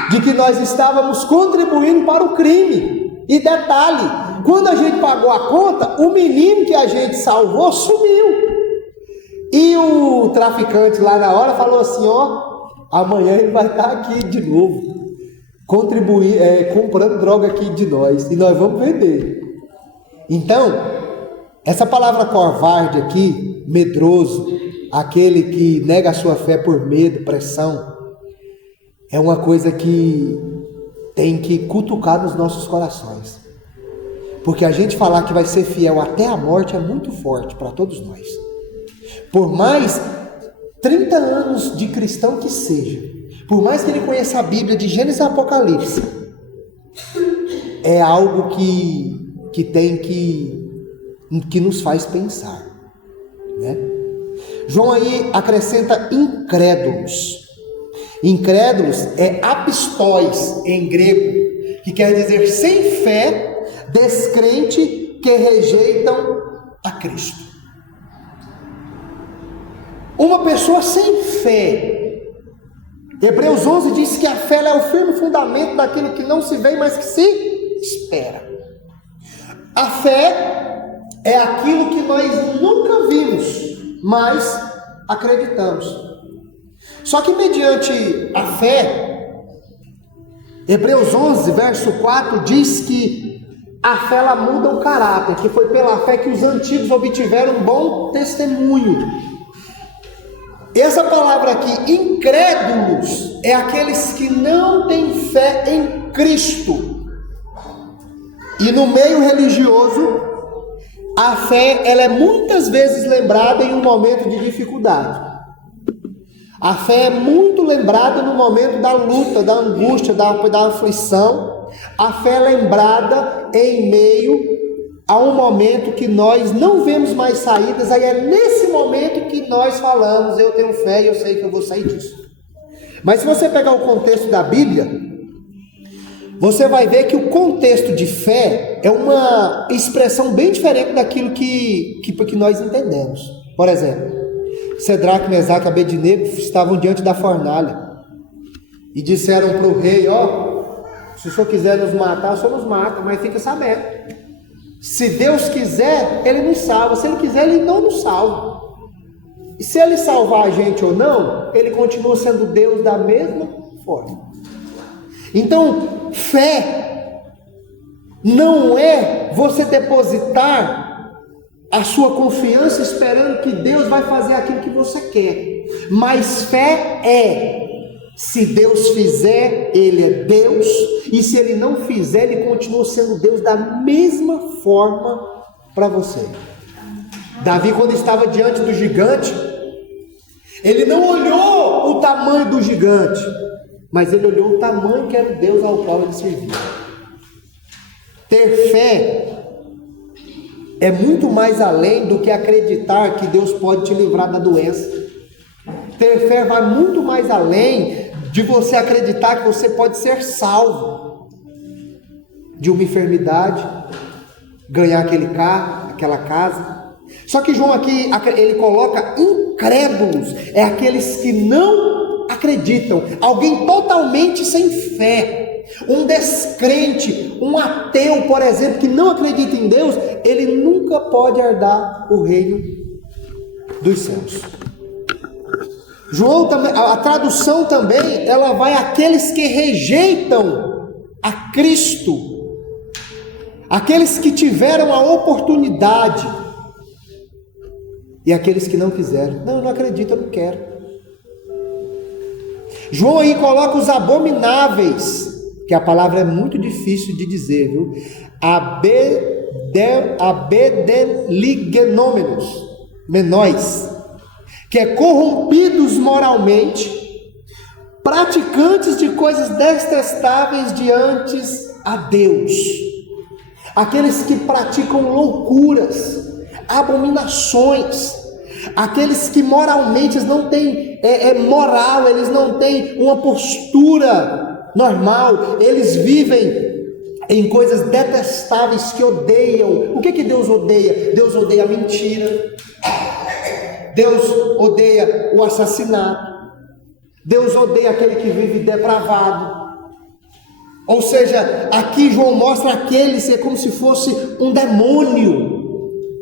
de que nós estávamos contribuindo para o crime. E detalhe, quando a gente pagou a conta, o menino que a gente salvou sumiu. E o traficante lá na hora falou assim, amanhã ele vai estar aqui de novo, comprando droga aqui de nós, e nós vamos vender. Então, essa palavra covarde aqui, medroso, aquele que nega a sua fé por medo, pressão, é uma coisa que tem que cutucar nos nossos corações. Porque a gente falar que vai ser fiel até a morte é muito forte para todos nós. Por mais 30 anos de cristão que seja, por mais que ele conheça a Bíblia de Gênesis a Apocalipse, é algo que tem que nos faz pensar, né? João aí acrescenta incrédulos. Incrédulos é apistóis em grego, que quer dizer sem fé, descrente, que rejeitam a Cristo. Uma pessoa sem fé. Hebreus 11 diz que a fé é o firme fundamento daquilo que não se vê, mas que se espera. A fé é aquilo que nós nunca vimos, mas acreditamos. Só que mediante a fé, Hebreus 11, verso 4, diz que a fé ela muda o caráter, que foi pela fé que os antigos obtiveram um bom testemunho. Essa palavra aqui, incrédulos, é aqueles que não têm fé em Cristo. E no meio religioso, a fé ela é muitas vezes lembrada em um momento de dificuldade. A fé é muito lembrada no momento da luta, da angústia, da aflição. A fé é lembrada em meio a um momento que nós não vemos mais saídas. Aí é nesse momento que nós falamos, eu tenho fé e eu sei que eu vou sair disso. Mas se você pegar o contexto da Bíblia, você vai ver que o contexto de fé é uma expressão bem diferente daquilo que nós entendemos. Por exemplo, Cedraque, Mesaque e Abednego estavam diante da fornalha e disseram para o rei, se o senhor quiser nos matar, o senhor nos mata, mas fica sabendo, se Deus quiser, Ele nos salva, se Ele quiser, Ele não nos salva, e se Ele salvar a gente ou não, Ele continua sendo Deus da mesma forma. Então, fé não é você depositar a sua confiança esperando que Deus vai fazer aquilo que você quer. Mas fé é, se Deus fizer, Ele é Deus, e se Ele não fizer, Ele continua sendo Deus da mesma forma para você. Davi, quando estava diante do gigante, ele não olhou o tamanho do gigante, mas ele olhou o tamanho que era o Deus ao qual ele servia. Ter fé é muito mais além do que acreditar que Deus pode te livrar da doença. Ter fé vai muito mais além de você acreditar que você pode ser salvo de uma enfermidade, ganhar aquele carro, aquela casa. Só que João aqui, ele coloca incrédulos, é aqueles que não acreditam, alguém totalmente sem fé, um descrente, um ateu, por exemplo, que não acredita em Deus, ele nunca pode herdar o reino dos céus. João também, a tradução também, ela vai àqueles que rejeitam a Cristo, aqueles que tiveram a oportunidade, e aqueles que não quiseram. Não, eu não acredito, eu não quero. João aí coloca os abomináveis, que a palavra é muito difícil de dizer, viu? Abedeligenomenos, menóis, que é corrompidos moralmente, praticantes de coisas detestáveis diante a Deus, aqueles que praticam loucuras, abominações, aqueles que moralmente eles não têm moral, eles não têm uma postura normal, eles vivem em coisas detestáveis que odeiam. O que Deus odeia? Deus odeia a mentira, Deus odeia o assassinato, Deus odeia aquele que vive depravado. Ou seja, aqui João mostra aqueles, é como se fosse um demônio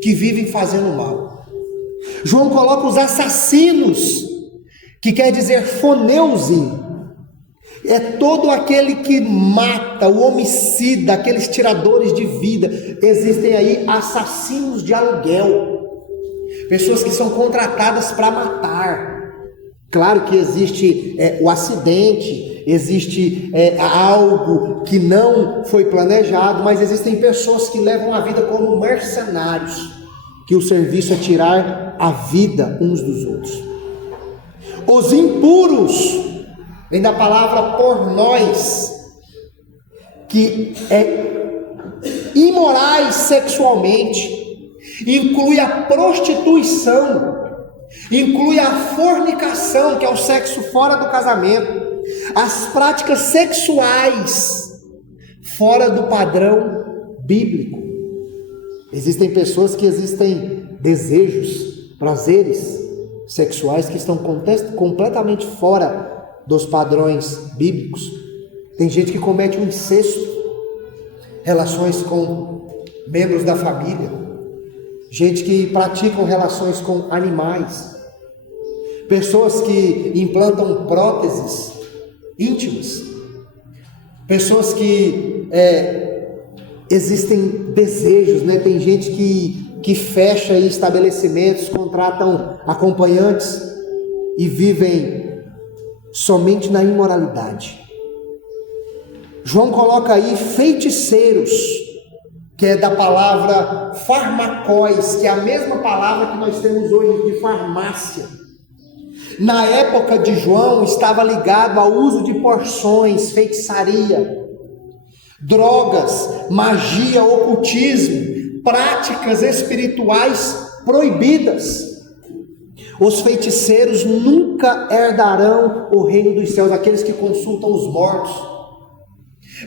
que vivem fazendo mal. João coloca os assassinos, que quer dizer foneusi, é todo aquele que mata, o homicida, aqueles tiradores de vida. Existem aí assassinos de aluguel, pessoas que são contratadas para matar. Claro que existe o acidente, existe algo que não foi planejado, mas existem pessoas que levam a vida como mercenários, que o serviço é tirar a vida uns dos outros. Os impuros, vem da palavra pornós, que é imorais sexualmente, inclui a prostituição, inclui a fornicação, que é o sexo fora do casamento, as práticas sexuais fora do padrão bíblico. Existem pessoas que existem desejos, prazeres sexuais que estão completamente fora dos padrões bíblicos. Tem gente que comete um incesto, relações com membros da família, gente que praticam relações com animais, pessoas que implantam próteses íntimas, pessoas que existem desejos, né? Tem gente que fecha estabelecimentos, contratam acompanhantes e vivem somente na imoralidade. João coloca aí feiticeiros, que é da palavra farmacóis, que é a mesma palavra que nós temos hoje de farmácia. Na época de João estava ligado ao uso de porções, feitiçaria, drogas, magia, ocultismo, práticas espirituais proibidas. Os feiticeiros nunca herdarão o reino dos céus, aqueles que consultam os mortos,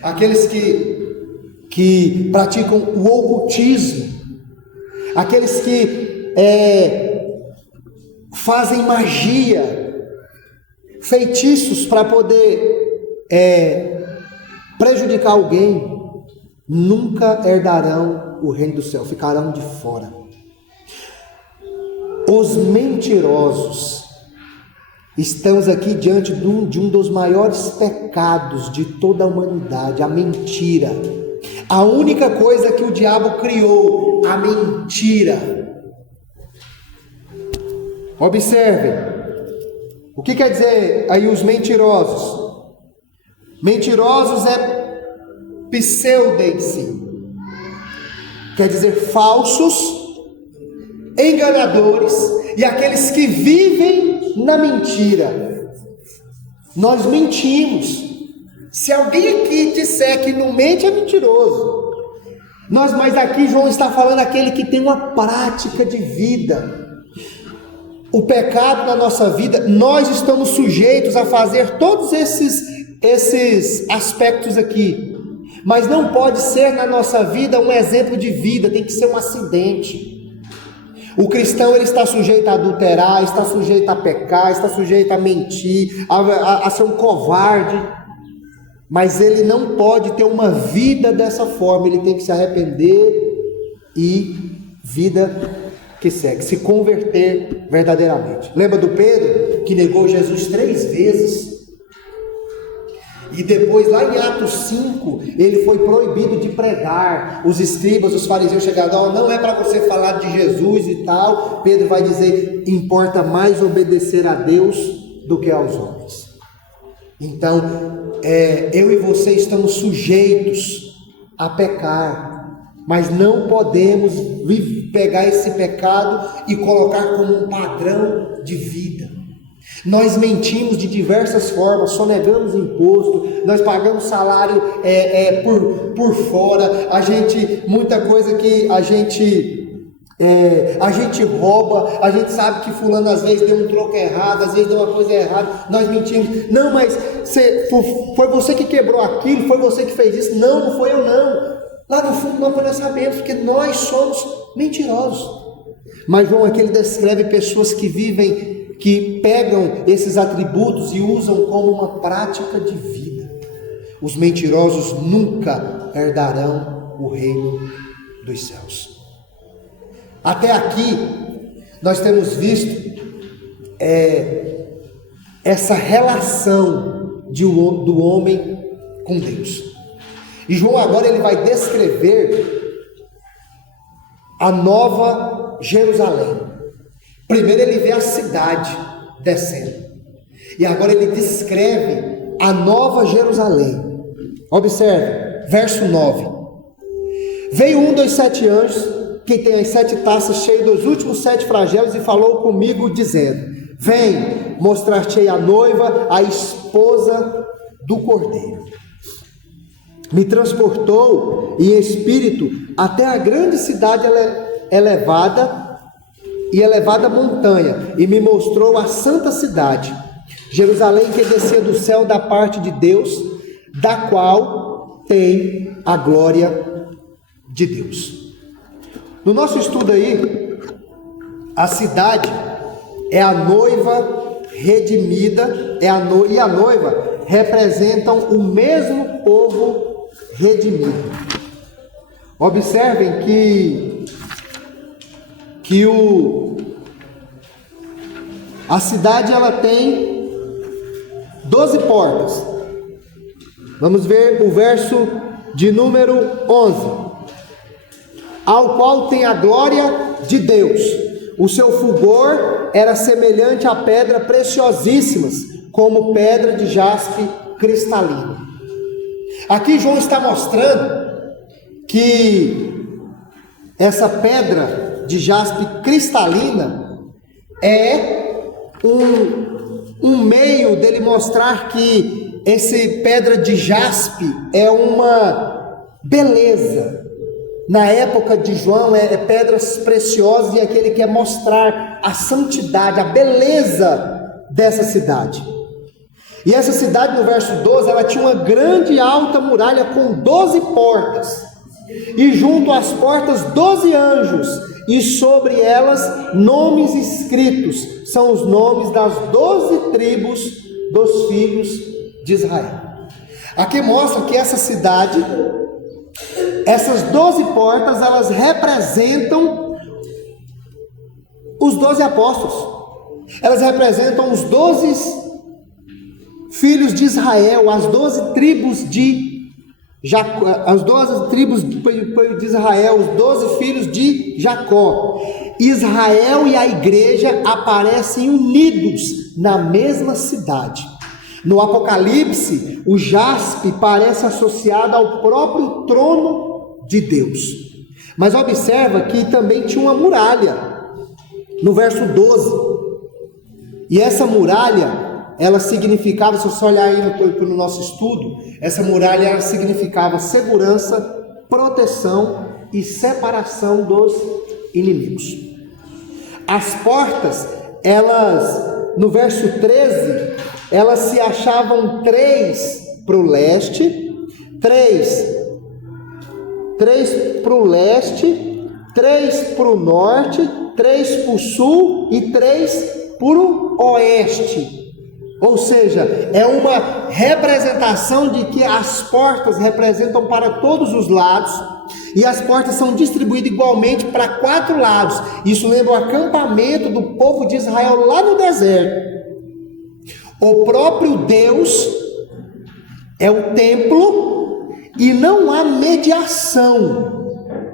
aqueles que praticam o ocultismo, aqueles que fazem magia, feitiços para poder prejudicar alguém, nunca herdarão o reino do céu, ficarão de fora. Os mentirosos, Estamos aqui diante de um dos maiores pecados de toda a humanidade, a mentira. A única coisa que o diabo criou, a mentira. Observem, o que quer dizer aí os mentirosos? Mentirosos é pseudense, quer dizer falsos, enganadores e aqueles que vivem na mentira. Nós mentimos. Se alguém aqui disser que não mente, é mentiroso. Mas aqui João está falando aquele que tem uma prática de vida. O pecado na nossa vida, nós estamos sujeitos a fazer todos esses aspectos aqui. Mas não pode ser na nossa vida um exemplo de vida, tem que ser um acidente. O cristão ele está sujeito a adulterar, está sujeito a pecar, está sujeito a mentir, a ser um covarde. Mas ele não pode ter uma vida dessa forma, ele tem que se arrepender e vida que segue, se converter verdadeiramente. Lembra do Pedro que negou Jesus 3 vezes? E depois lá em Atos 5, ele foi proibido de pregar. Os escribas, os fariseus chegaram, não é para você falar de Jesus e tal. Pedro vai dizer, importa mais obedecer a Deus do que aos homens. Então, eu e você estamos sujeitos a pecar, mas não podemos pegar esse pecado e colocar como um padrão de vida. Nós mentimos de diversas formas, sonegamos imposto, nós pagamos salário por fora, muita coisa que a gente rouba, a gente sabe que fulano às vezes deu um troco errado, às vezes deu uma coisa errada, nós mentimos, não, mas foi você que quebrou aquilo, foi você que fez isso, não foi eu não, lá no fundo nós sabemos, porque nós somos mentirosos. Mas João aqui ele descreve pessoas que pegam esses atributos e usam como uma prática de vida. Os mentirosos nunca herdarão o reino dos céus. Até aqui, nós temos visto essa relação do homem com Deus. E João agora ele vai descrever a nova Jerusalém. Primeiro ele vê a cidade descendo. E agora ele descreve a nova Jerusalém. Observe, verso 9. Veio um dos 7 anjos, que tem as 7 taças cheias dos últimos 7 flagelos, e falou comigo, dizendo: vem, mostrar-te-ei a noiva, a esposa do Cordeiro. Me transportou em espírito até a grande cidade elevada montanha, e me mostrou a santa cidade, Jerusalém, que descia do céu da parte de Deus, da qual tem a glória de Deus. No nosso estudo aí, a cidade é a noiva redimida, e a noiva representam o mesmo povo redimido. Observem que a cidade ela tem 12 portas. Vamos ver o verso de número 11. Ao qual tem a glória de Deus. O seu fulgor era semelhante a pedra preciosíssimas, como pedra de jaspe cristalino. Aqui João está mostrando que essa pedra de jaspe cristalina é um meio dele mostrar que essa pedra de jaspe é uma beleza. Na época de João é pedras preciosas, e aqui ele quer mostrar a santidade, a beleza dessa cidade. E essa cidade, no verso 12, ela tinha uma grande e alta muralha com 12 portas, e junto às portas 12 anjos, e sobre elas nomes escritos, são os nomes das 12 tribos dos filhos de Israel. Aqui mostra que essa cidade, essas 12 portas, elas representam os 12 apóstolos. Elas representam os 12 filhos de Israel, as 12 tribos de Jacó, as 12 tribos de Israel, os 12 filhos de Jacó. Israel e a igreja aparecem unidos na mesma cidade. No Apocalipse, o jaspe parece associado ao próprio trono de Deus. Mas observa que também tinha uma muralha, no verso 12. E essa muralha, ela significava, se você olhar aí no nosso estudo, essa muralha ela significava segurança, proteção e separação dos inimigos. As portas, elas, no verso 13, elas se achavam 3 para o leste, 3 para o leste, 3 para o norte, 3 para o sul e 3 para o oeste. Ou seja, é uma representação de que as portas representam para todos os lados, e as portas são distribuídas igualmente para 4 lados. Isso lembra o acampamento do povo de Israel lá no deserto. O próprio Deus é o templo e não há mediação.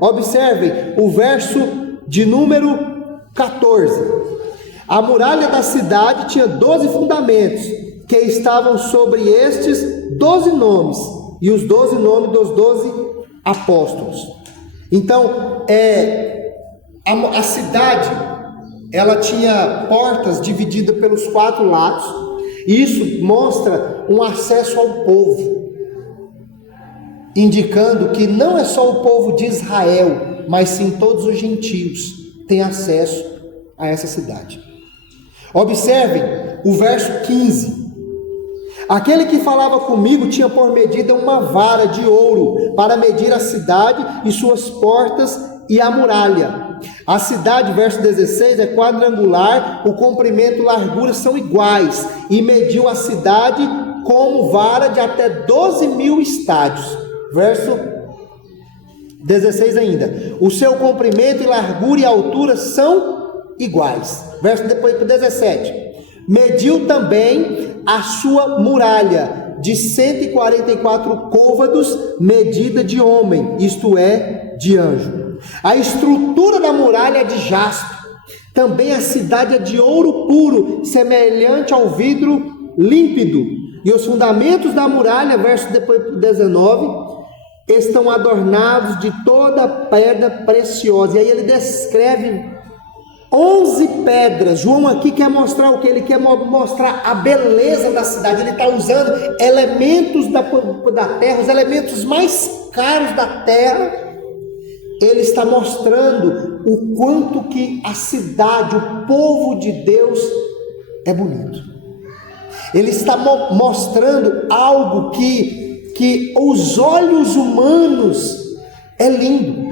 Observem o verso de número 14. A muralha da cidade tinha 12 fundamentos, que estavam sobre estes 12 nomes, e os 12 nomes dos 12 apóstolos. Então, a cidade, ela tinha portas divididas pelos 4 lados, e isso mostra um acesso ao povo, indicando que não é só o povo de Israel, mas sim todos os gentios têm acesso a essa cidade. Observem o verso 15. Aquele que falava comigo tinha por medida uma vara de ouro para medir a cidade e suas portas e a muralha. A cidade, verso 16, é quadrangular, o comprimento e largura são iguais, e mediu a cidade como vara de até 12.000 estádios. Verso 16 ainda. O seu comprimento e largura e altura são iguais. Verso depois 17. Mediu também a sua muralha de 144 côvados, medida de homem, isto é, de anjo. A estrutura da muralha é de jaspe. Também a cidade é de ouro puro, semelhante ao vidro límpido. E os fundamentos da muralha, verso depois 19, estão adornados de toda pedra preciosa. E aí ele descreve 11 pedras. João aqui quer mostrar o que? Ele quer mostrar a beleza da cidade. Ele está usando elementos da terra, os elementos mais caros da terra. Ele está mostrando o quanto que a cidade, o povo de Deus é bonito. Ele está mostrando algo que os olhos humanos é lindo.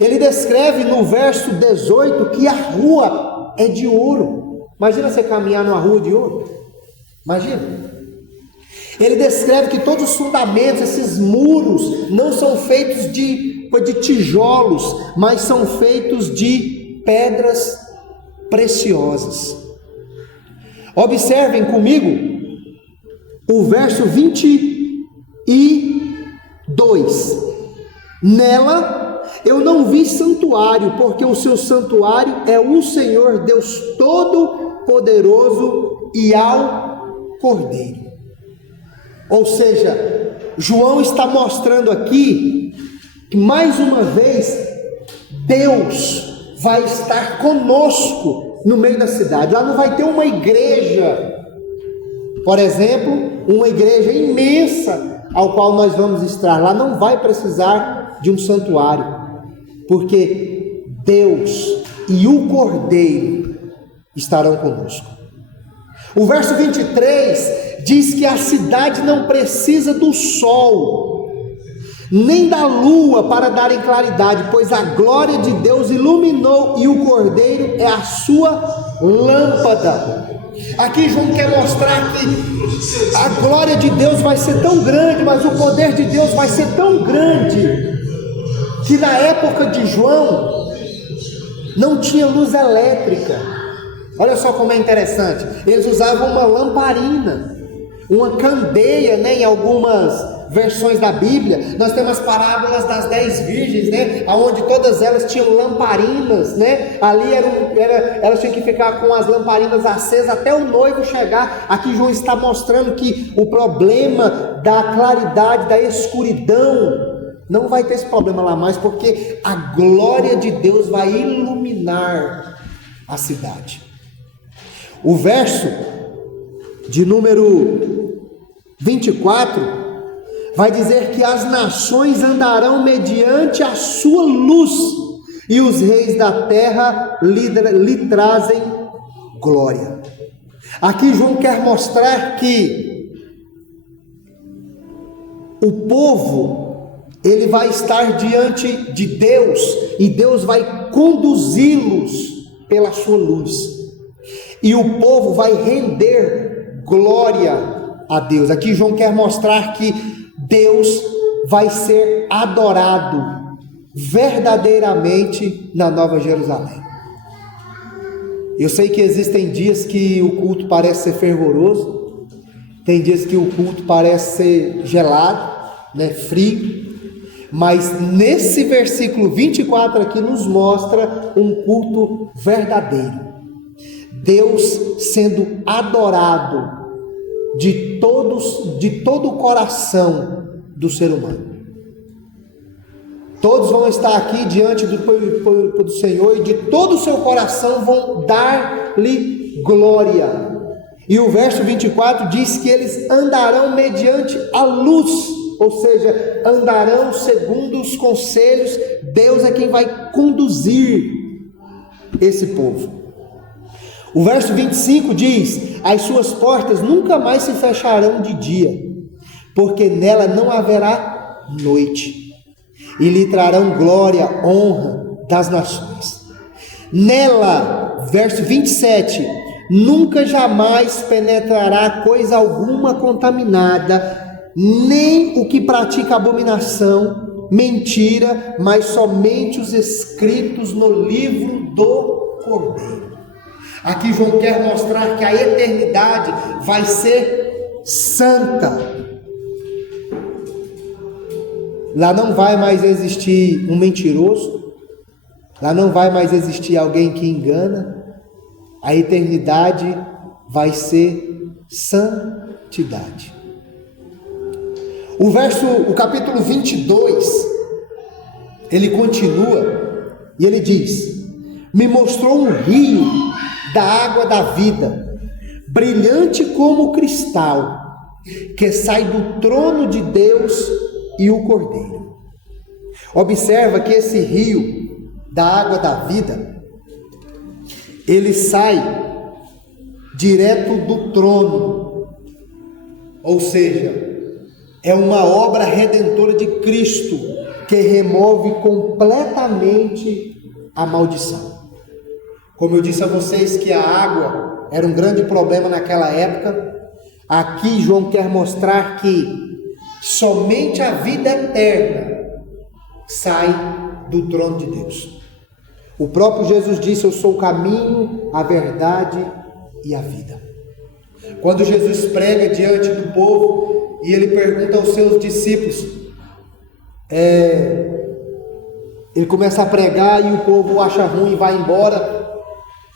Ele descreve no verso 18 que a rua é de ouro. Imagina você caminhar numa rua de ouro. Imagina. Ele descreve que todos os fundamentos, esses muros, não são feitos de tijolos, mas são feitos de pedras preciosas. Observem comigo o verso 22. Nela eu não vi santuário, porque o seu santuário é o Senhor Deus Todo-Poderoso e ao Cordeiro. Ou seja, João está mostrando aqui que mais uma vez Deus vai estar conosco no meio da cidade. Lá não vai ter uma igreja, por exemplo, uma igreja imensa ao qual nós vamos estar. Lá não vai precisar de um santuário, porque Deus e o Cordeiro estarão conosco. O verso 23 diz que a cidade não precisa do sol, nem da lua para darem claridade, pois a glória de Deus iluminou e o Cordeiro é a sua lâmpada. Aqui João quer mostrar que a glória de Deus vai ser tão grande, mas o poder de Deus vai ser tão grande, que na época de João não tinha luz elétrica. Olha só como é interessante. Eles usavam uma lamparina, uma candeia, né? Em algumas versões da Bíblia, nós temos as parábolas das 10 virgens, né? Onde todas elas tinham lamparinas, né? Ali elas tinham que ficar com as lamparinas acesas até o noivo chegar. Aqui João está mostrando que o problema da claridade, da escuridão, não vai ter esse problema lá mais, porque a glória de Deus vai iluminar a cidade. O verso de número 24 vai dizer que as nações andarão mediante a sua luz, e os reis da terra lhe trazem glória. Aqui João quer mostrar que o povo, ele vai estar diante de Deus, e Deus vai conduzi-los pela sua luz, e o povo vai render glória a Deus. Aqui João quer mostrar que Deus vai ser adorado verdadeiramente na Nova Jerusalém. Eu sei que existem dias que o culto parece ser fervoroso, tem dias que o culto parece ser gelado, né, frio, mas nesse versículo 24 aqui nos mostra um culto verdadeiro. Deus sendo adorado de todo o coração do ser humano. Todos vão estar aqui diante do Senhor, e de todo o seu coração vão dar-lhe glória. E o verso 24 diz que eles andarão mediante a luz, ou seja, andarão segundo os conselhos. Deus é quem vai conduzir esse povo. O verso 25 diz: as suas portas nunca mais se fecharão de dia, porque nela não haverá noite, e lhe trarão glória, honra das nações. Nela, verso 27, nunca jamais penetrará coisa alguma contaminada, nem o que pratica abominação, mentira, mas somente os escritos no livro do Cordeiro. Aqui João quer mostrar que a eternidade vai ser santa. Lá não vai mais existir um mentiroso, lá não vai mais existir alguém que engana. A eternidade vai ser santidade. O capítulo 22, ele continua e ele diz: me mostrou um rio da água da vida, brilhante como cristal, que sai do trono de Deus e o Cordeiro. Observa que esse rio da água da vida, ele sai direto do trono, ou seja, é uma obra redentora de Cristo que remove completamente a maldição. Como eu disse a vocês que a água era um grande problema naquela época, aqui João quer mostrar que somente a vida eterna sai do trono de Deus. O próprio Jesus disse: eu sou o caminho, a verdade e a vida. Quando Jesus prega diante do povo e ele pergunta aos seus discípulos, ele começa a pregar e o povo acha ruim e vai embora.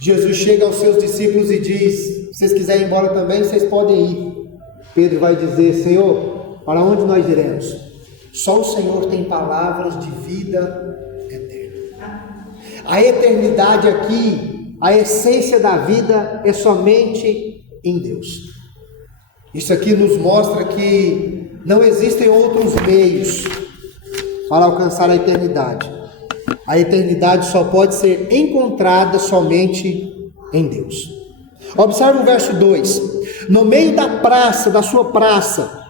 Jesus chega aos seus discípulos e diz: se vocês quiserem ir embora também, vocês podem ir. Pedro vai dizer: Senhor, para onde nós iremos? Só o Senhor tem palavras de vida eterna. A eternidade aqui, a essência da vida é somente em Deus. Isso aqui nos mostra que não existem outros meios para alcançar a eternidade. A eternidade só pode ser encontrada somente em Deus. Observe o verso 2. No meio da sua praça,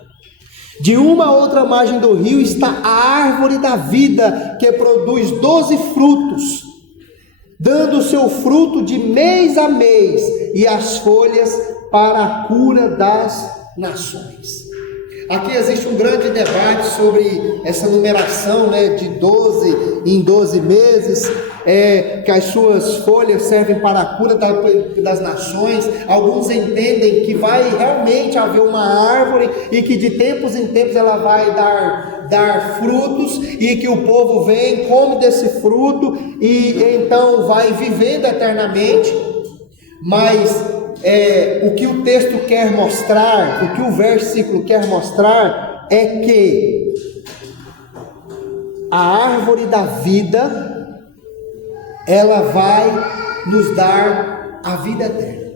de uma a outra margem do rio, está a árvore da vida, que produz 12 frutos, dando o seu fruto de mês a mês, e as folhas para a cura das nações. Aqui existe um grande debate sobre essa numeração, de 12 em 12 meses. que as suas folhas servem para a cura das nações. Alguns entendem que vai realmente haver uma árvore e que de tempos em tempos ela vai dar frutos, e que o povo vem, come desse fruto e então vai vivendo eternamente. Mas o que o texto quer mostrar, o que o versículo quer mostrar é que a árvore da vida, ela vai nos dar a vida eterna.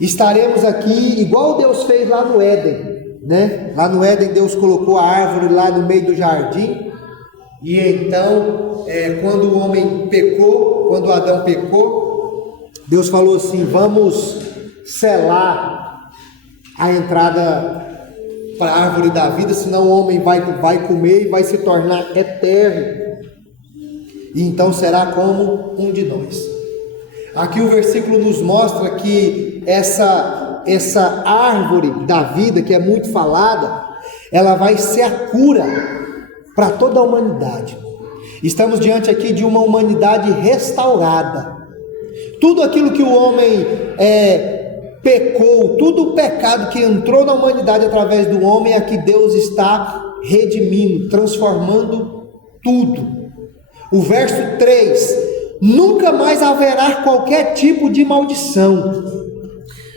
Estaremos aqui igual Deus fez lá no Éden, né? Lá no Éden Deus colocou a árvore lá no meio do jardim, e então quando o homem pecou, quando Adão pecou, Deus falou assim: vamos selar a entrada para a árvore da vida, senão o homem vai comer e vai se tornar eterno, e então será como um de nós. Aqui o versículo nos mostra que essa árvore da vida, que é muito falada, ela vai ser a cura para toda a humanidade. Estamos diante aqui de uma humanidade restaurada. Tudo aquilo que o homem pecou, todo o pecado que entrou na humanidade através do homem, é que Deus está redimindo, transformando tudo. O verso 3: nunca mais haverá qualquer tipo de maldição.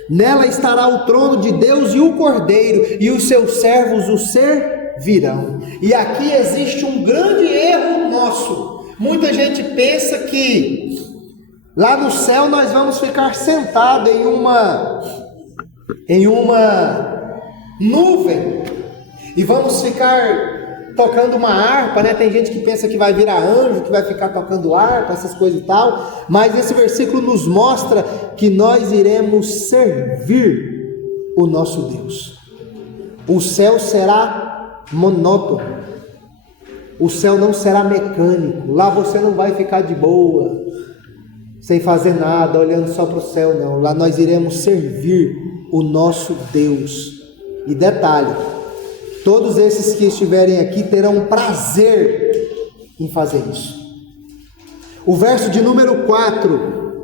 Nela estará o trono de Deus e o Cordeiro, e os seus servos o servirão. E aqui existe um grande erro nosso. Muita gente pensa que lá no céu nós vamos ficar sentados em uma nuvem e vamos ficar tocando uma harpa, né? Tem gente que pensa que vai virar anjo, que vai ficar tocando harpa, essas coisas e tal. Mas esse versículo nos mostra que nós iremos servir o nosso Deus. O céu será monótono. O céu não será mecânico. Lá você não vai ficar de boa, sem fazer nada, olhando só para o céu, não. Lá nós iremos servir o nosso Deus. E detalhe: todos esses que estiverem aqui terão prazer em fazer isso. O verso de número 4: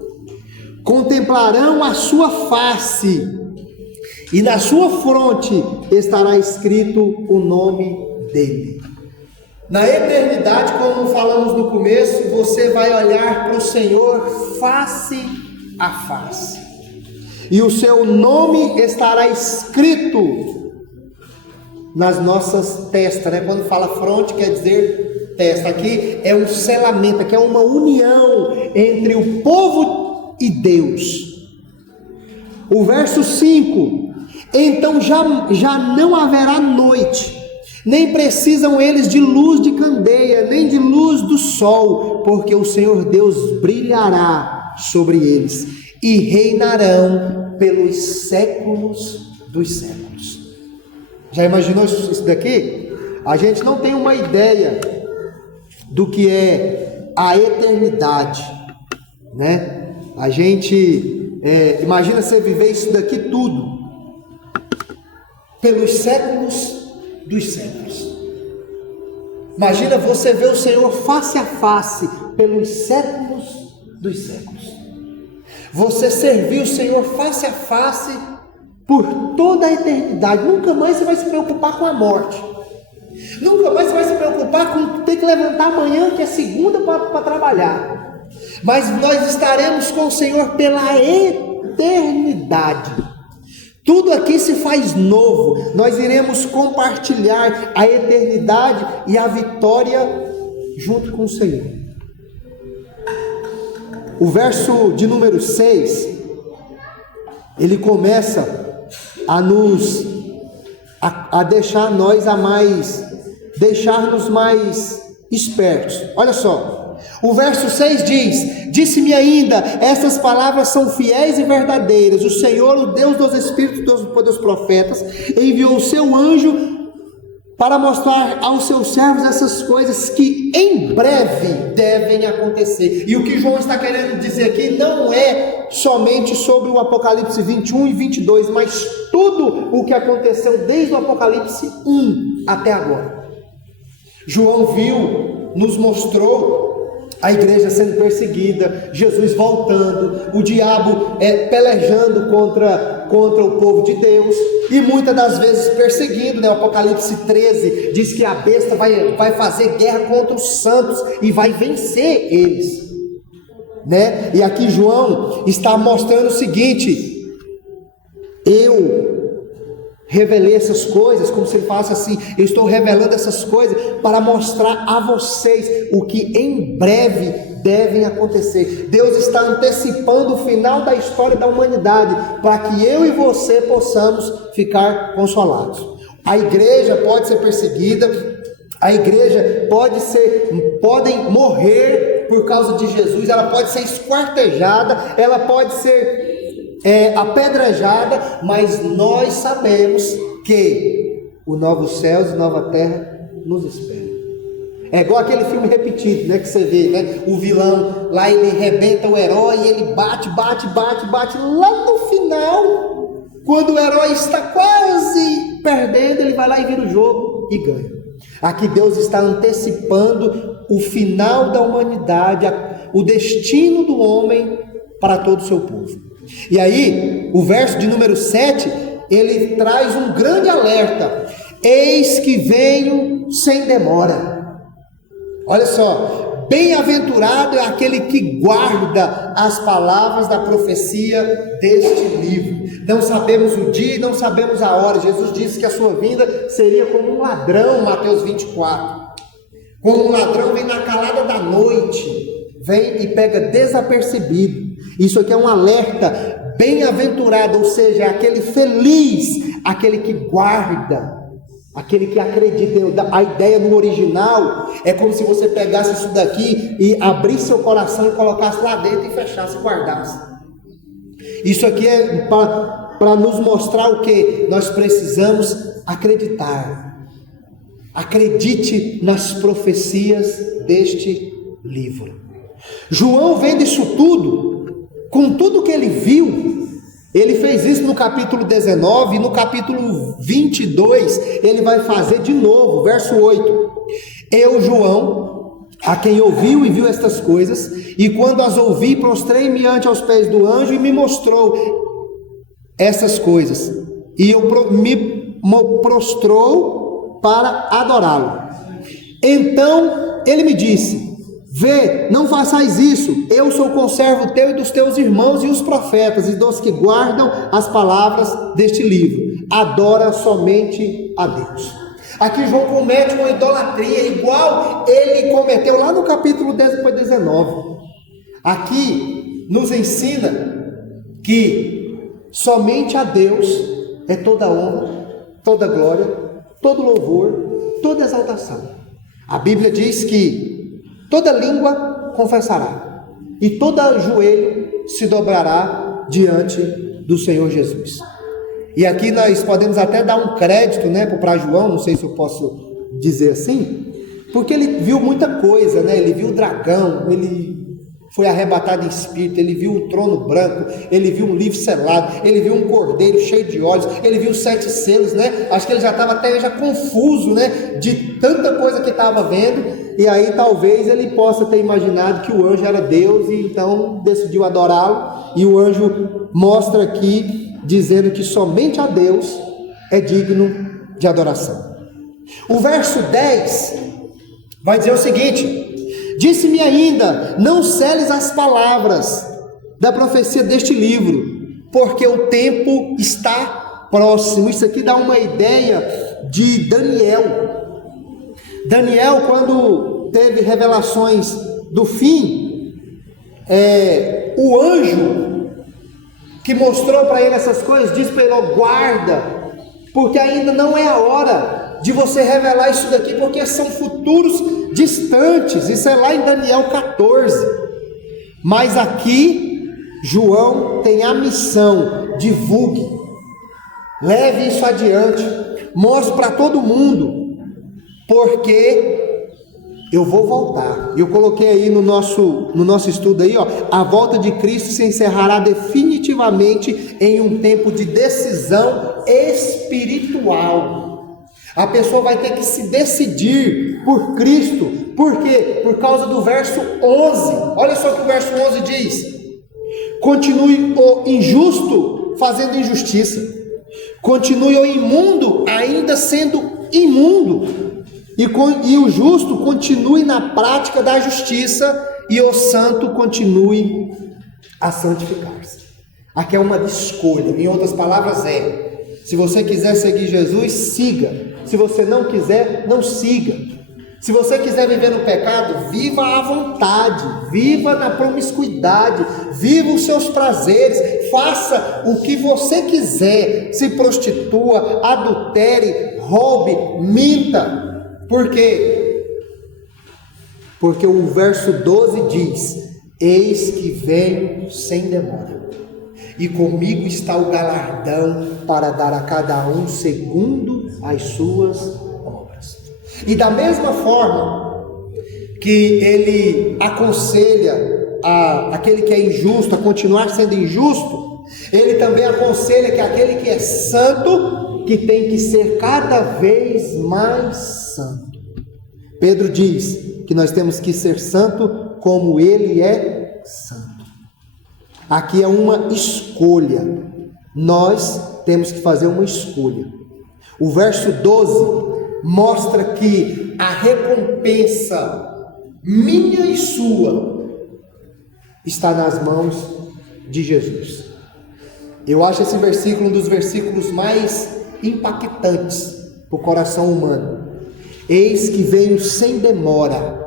contemplarão a sua face, e na sua fronte estará escrito o nome dele. Na eternidade, como falamos no começo, você vai olhar para o Senhor face a face, e o seu nome estará escrito nas nossas testas, né? Quando fala fronte, quer dizer testa. Aqui é um selamento, aqui é uma união entre o povo e Deus. O verso 5: então já não haverá noite, nem precisam eles de luz de candeia, nem de luz do sol, porque o Senhor Deus brilhará sobre eles, e reinarão pelos séculos dos séculos. Já imaginou isso daqui? A gente não tem uma ideia do que é a eternidade, né? A gente imagina você viver isso daqui tudo pelos séculos dos séculos. Imagina você ver o Senhor face a face pelos séculos dos séculos. Você servir o Senhor face a face por toda a eternidade. Nunca mais você vai se preocupar com a morte. Nunca mais você vai se preocupar com ter que levantar amanhã, que é segunda, para trabalhar. Mas nós estaremos com o Senhor pela eternidade. Tudo aqui se faz novo. Nós iremos compartilhar a eternidade e a vitória junto com o Senhor. O verso de número 6, ele começa a deixar-nos mais espertos. Olha só. O verso 6 diz: disse-me ainda, essas palavras são fiéis e verdadeiras. O Senhor, o Deus dos Espíritos dos profetas, enviou o seu anjo para mostrar aos seus servos essas coisas que em breve devem acontecer. E o que João está querendo dizer aqui não é somente sobre o Apocalipse 21 e 22, mas tudo o que aconteceu desde o Apocalipse 1 até agora. João viu, nos mostrou A igreja sendo perseguida, Jesus voltando, o diabo pelejando contra o povo de Deus, e muitas das vezes perseguindo, né? O Apocalipse 13 diz que a besta vai fazer guerra contra os santos e vai vencer eles, né? E aqui João está mostrando o seguinte: eu revelei essas coisas, como se ele falasse assim, eu estou revelando essas coisas para mostrar a vocês o que em breve devem acontecer. Deus está antecipando o final da história da humanidade, para que eu e você possamos ficar consolados. A igreja pode ser perseguida, a igreja podem morrer por causa de Jesus, ela pode ser esquartejada, ela pode ser apedrejada, mas nós sabemos que o novo céus e nova terra nos espera. É igual aquele filme repetido, né, que você vê, né? O vilão lá, ele arrebenta o herói, ele bate, lá no final, quando o herói está quase perdendo, ele vai lá e vira o jogo e ganha. Aqui Deus está antecipando o final da humanidade, o destino do homem para todo o seu povo. E aí, o verso de número 7, ele traz um grande alerta: eis que venho sem demora. Olha só, bem-aventurado é aquele que guarda as palavras da profecia deste livro. Não sabemos o dia, não sabemos a hora. Jesus disse que a sua vinda seria como um ladrão, Mateus 24. Como um ladrão vem na calada da noite, vem e pega desapercebido. Isso aqui é um alerta. Bem-aventurado, ou seja, é aquele feliz, aquele que guarda, aquele que acredita. A ideia no original é como se você pegasse isso daqui e abrisse seu coração e colocasse lá dentro e fechasse e guardasse. Isso aqui é para nos mostrar o que? Nós precisamos acreditar. Acredite nas profecias deste livro. João, vendo isso tudo, com tudo que ele viu, ele fez isso no capítulo 19, e no capítulo 22, ele vai fazer de novo, verso 8. Eu, João, a quem ouviu e viu estas coisas, e quando as ouvi, prostrei-me ante aos pés do anjo, e me mostrou essas coisas, e me prostrou para adorá-lo. Então ele me disse: vê, não façais isso, eu sou conservo teu e dos teus irmãos e os profetas e dos que guardam as palavras deste livro. Adora somente a Deus. Aqui João comete uma idolatria igual ele cometeu lá no capítulo 19. Aqui nos ensina que somente a Deus é toda honra, toda glória, todo louvor, toda exaltação. A Bíblia diz que toda língua confessará, e todo joelho se dobrará diante do Senhor Jesus. E aqui nós podemos até dar um crédito, né, para João, não sei se eu posso dizer assim, porque ele viu muita coisa, né? Ele viu o dragão, ele foi arrebatado em espírito, ele viu o trono branco, ele viu um livro selado, ele viu um cordeiro cheio de olhos, ele viu 7 selos, né? Acho que ele já estava até confuso, né, de tanta coisa que estava vendo. E aí talvez ele possa ter imaginado que o anjo era Deus e então decidiu adorá-lo. E o anjo mostra aqui, dizendo que somente a Deus é digno de adoração. O verso 10 vai dizer o seguinte: disse-me ainda, não seles as palavras da profecia deste livro, porque o tempo está próximo. Isso aqui dá uma ideia de Daniel. Daniel, quando teve revelações do fim, o anjo que mostrou para ele essas coisas, disse para ele: guarda, porque ainda não é a hora de você revelar isso daqui, porque são futuros distantes. Isso é lá em Daniel 14. Mas aqui João tem a missão: divulgue, leve isso adiante, mostre para todo mundo, porque eu vou voltar. Eu coloquei aí no nosso estudo aí, ó, a volta de Cristo se encerrará definitivamente em um tempo de decisão espiritual. A pessoa vai ter que se decidir por Cristo. Por quê? Por causa do verso 11. Olha só o que o verso 11 diz: continue o injusto fazendo injustiça, continue o imundo ainda sendo imundo, e o justo continue na prática da justiça, e o santo continue a santificar-se. Aqui é uma escolha. Em outras palavras, se você quiser seguir Jesus, siga. Se você não quiser, não siga. Se você quiser viver no pecado, viva à vontade, viva na promiscuidade, viva os seus prazeres, faça o que você quiser, se prostitua, adultere, roube, minta. Por quê? Porque o verso 12 diz: eis que venho sem demora, e comigo está o galardão para dar a cada um segundo as suas obras. E da mesma forma que ele aconselha aquele que é injusto a continuar sendo injusto, ele também aconselha que aquele que é santo, que tem que ser cada vez mais santo. Pedro diz que nós temos que ser santo como ele é santo. Aqui é uma escolha. Nós temos que fazer uma escolha. O verso 12 mostra que a recompensa minha e sua está nas mãos de Jesus. Eu acho esse versículo um dos versículos mais impactantes para o coração humano. Eis que venho sem demora,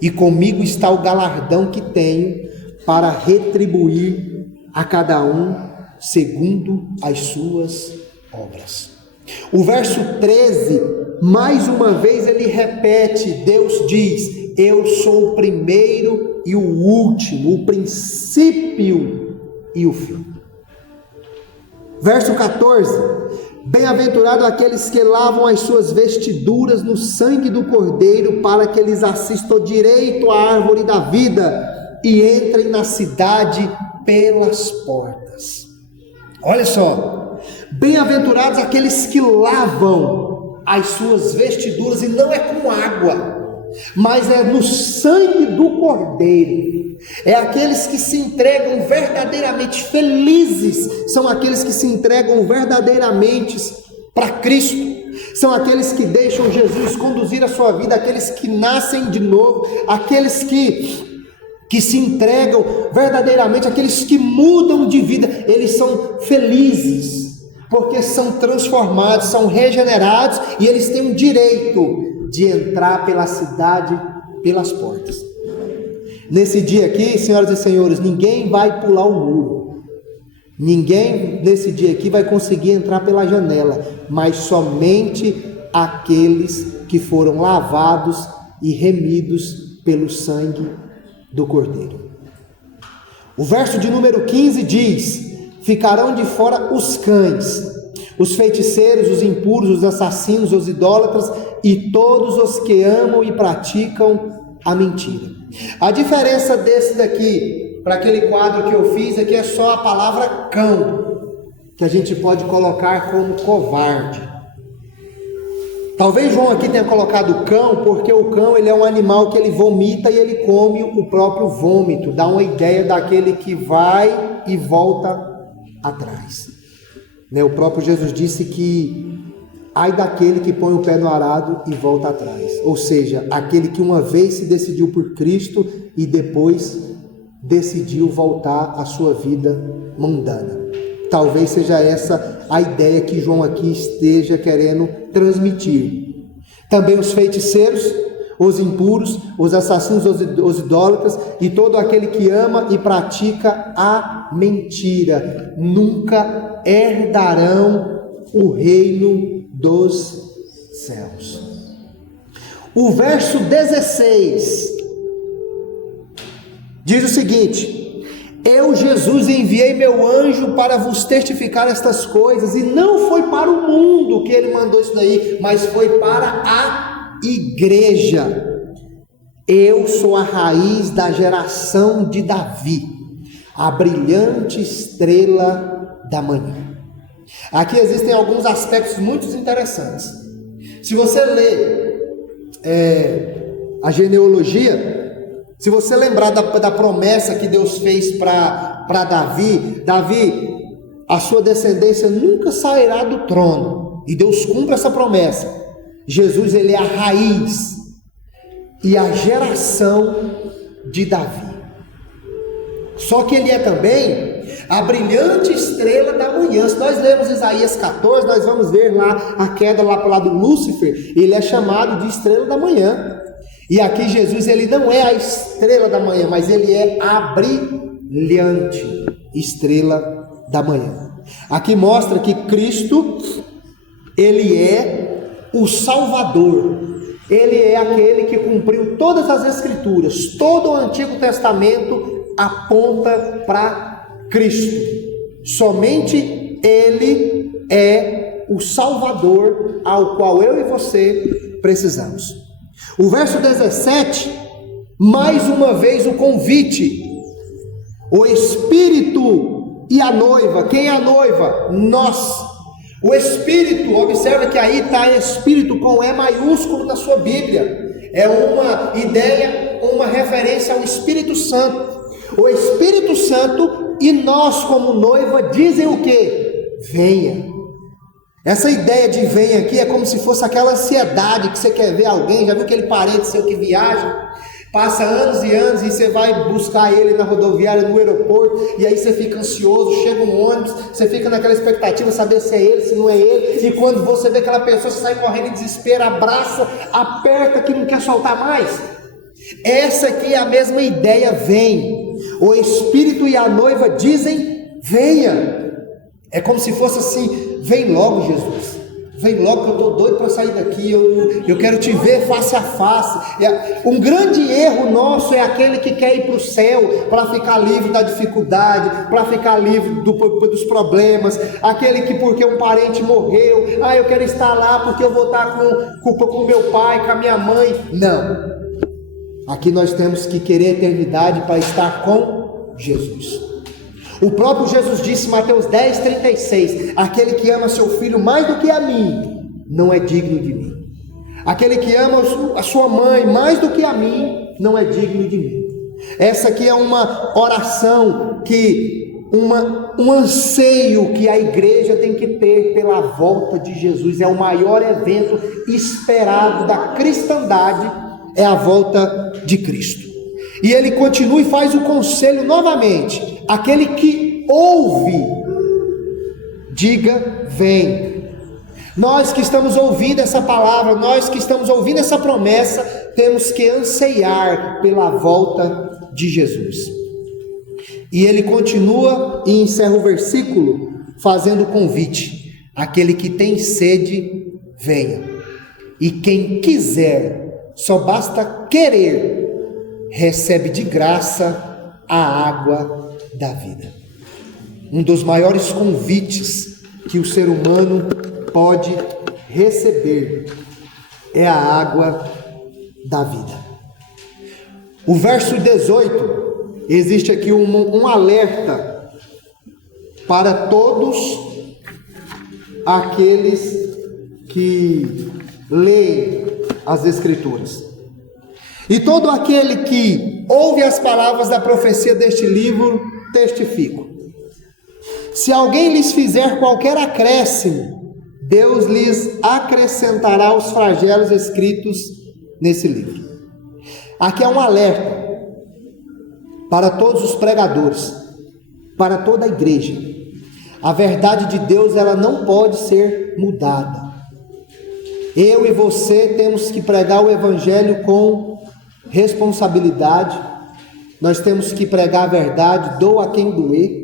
e comigo está o galardão que tenho para retribuir a cada um segundo as suas obras. O verso 13, mais uma vez ele repete, Deus diz: eu sou o primeiro e o último, o princípio e o fim. Verso 14, bem-aventurado aqueles que lavam as suas vestiduras no sangue do Cordeiro, para que eles assistam direito à árvore da vida e entrem na cidade pelas portas. Olha só, bem-aventurados aqueles que lavam as suas vestiduras, e não é com água, mas é no sangue do Cordeiro. É aqueles que se entregam verdadeiramente felizes, são aqueles que se entregam verdadeiramente para Cristo, são aqueles que deixam Jesus conduzir a sua vida, aqueles que nascem de novo, aqueles que se entregam verdadeiramente, aqueles que mudam de vida. Eles são felizes, porque são transformados, são regenerados, e eles têm o direito de entrar pela cidade, pelas portas. Nesse dia aqui, senhoras e senhores, ninguém vai pular o muro, ninguém nesse dia aqui vai conseguir entrar pela janela, mas somente aqueles que foram lavados e remidos pelo sangue do Cordeiro. O verso de número 15 diz: ficarão de fora os cães, os feiticeiros, os impuros, os assassinos, os idólatras e todos os que amam e praticam a mentira. A diferença desse daqui para aquele quadro que eu fiz aqui é só a palavra cão, que a gente pode colocar como covarde. Talvez João aqui tenha colocado cão, porque o cão ele é um animal que ele vomita e ele come o próprio vômito, dá uma ideia daquele que vai e volta atrás. O próprio Jesus disse que ai daquele que põe o pé no arado e volta atrás, ou seja, aquele que uma vez se decidiu por Cristo e depois decidiu voltar à sua vida mundana. Talvez seja essa a ideia que João aqui esteja querendo transmitir. Também os feiticeiros, os impuros, os assassinos, os idólatras e todo aquele que ama e pratica a mentira nunca herdarão o reino dos céus. O verso 16 diz o seguinte: eu, Jesus, enviei meu anjo para vos testificar estas coisas, e não foi para o mundo que ele mandou isso daí, mas foi para a igreja. Eu sou a raiz da geração de Davi, a brilhante estrela da manhã. Aqui existem alguns aspectos muito interessantes. Se você ler a genealogia, se você lembrar da promessa que Deus fez para Davi, a sua descendência nunca sairá do trono, e Deus cumpre essa promessa. Jesus, ele é a raiz e a geração de Davi. Só que ele é também a brilhante estrela da manhã. Se nós lermos Isaías 14, nós vamos ver lá a queda lá para o lado do Lúcifer. Ele é chamado de estrela da manhã. E aqui Jesus, ele não é a estrela da manhã, mas ele é a brilhante estrela da manhã. Aqui mostra que Cristo, ele é o Salvador. Ele é aquele que cumpriu todas as Escrituras. Todo o Antigo Testamento aponta para Cristo. Somente Ele é o Salvador ao qual eu e você precisamos. O verso 17, mais uma vez o convite. O Espírito e a noiva. Quem é a noiva? Nós. O Espírito, observa que aí está Espírito com E maiúsculo na sua Bíblia. É uma ideia, uma referência ao Espírito Santo. O Espírito Santo e nós como noiva dizem o quê? Venha. Essa ideia de venha aqui é como se fosse aquela ansiedade que você quer ver alguém. Já viu aquele parente seu que viaja? Passa anos e anos e você vai buscar ele na rodoviária, no aeroporto, e aí você fica ansioso, chega um ônibus, você fica naquela expectativa de saber se é ele, se não é ele, e quando você vê aquela pessoa, você sai correndo em desespero, abraça, aperta que não quer soltar mais. Essa aqui é a mesma ideia, vem. O Espírito e a noiva dizem, venha. É como se fosse assim, vem logo Jesus. Vem logo que eu estou doido para sair daqui, eu quero te ver face a face. Um grande erro nosso é aquele que quer ir para o céu para ficar livre da dificuldade, para ficar livre dos problemas, aquele que porque um parente morreu, eu quero estar lá porque eu vou estar com meu pai, com a minha mãe. Não, aqui nós temos que querer a eternidade para estar com Jesus. O próprio Jesus disse em Mateus 10:36, aquele que ama seu filho mais do que a mim, não é digno de mim. Aquele que ama a sua mãe mais do que a mim, não é digno de mim. Essa aqui é uma oração, um anseio que a igreja tem que ter pela volta de Jesus. É o maior evento esperado da cristandade, é a volta de Cristo. E ele continua e faz o conselho novamente. Aquele que ouve, diga, vem. Nós que estamos ouvindo essa palavra, nós que estamos ouvindo essa promessa, temos que anseiar pela volta de Jesus. E ele continua e encerra o versículo fazendo o convite. Aquele que tem sede, venha. E quem quiser, só basta querer, recebe de graça a água da vida. Um dos maiores convites que o ser humano pode receber é a água da vida. O verso 18, existe aqui um alerta para todos aqueles que leem as Escrituras. E todo aquele que ouve as palavras da profecia deste livro, testifico. Se alguém lhes fizer qualquer acréscimo, Deus lhes acrescentará os flagelos escritos nesse livro. Aqui é um alerta para todos os pregadores, para toda a igreja. A verdade de Deus, ela não pode ser mudada. Eu e você temos que pregar o evangelho com responsabilidade. Nós temos que pregar a verdade, doa quem doer.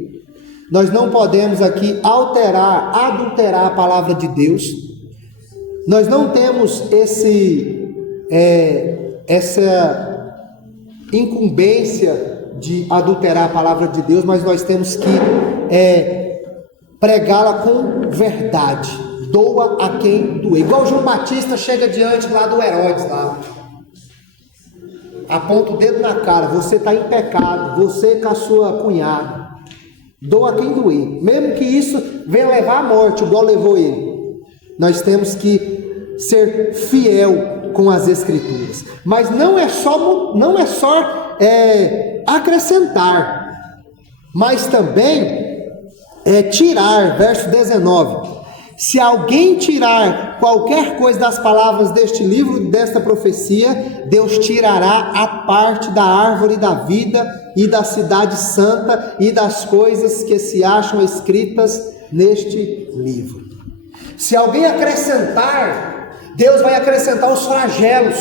Nós não podemos aqui adulterar a palavra de Deus. Nós não temos essa incumbência de adulterar a palavra de Deus, mas nós temos que pregá-la com verdade. Doa a quem doer. Igual João Batista chega diante lá do Herodes lá. Aponta o dedo na cara, você está em pecado, você com a sua cunhada. Doa quem doer, mesmo que isso venha levar à morte, igual levou ele. Nós temos que ser fiel com as Escrituras. Mas não é só acrescentar, mas também tirar. Verso 19: se alguém tirar qualquer coisa das palavras deste livro, desta profecia, Deus tirará a parte da árvore da vida e da cidade santa e das coisas que se acham escritas neste livro. Se alguém acrescentar, Deus vai acrescentar os flagelos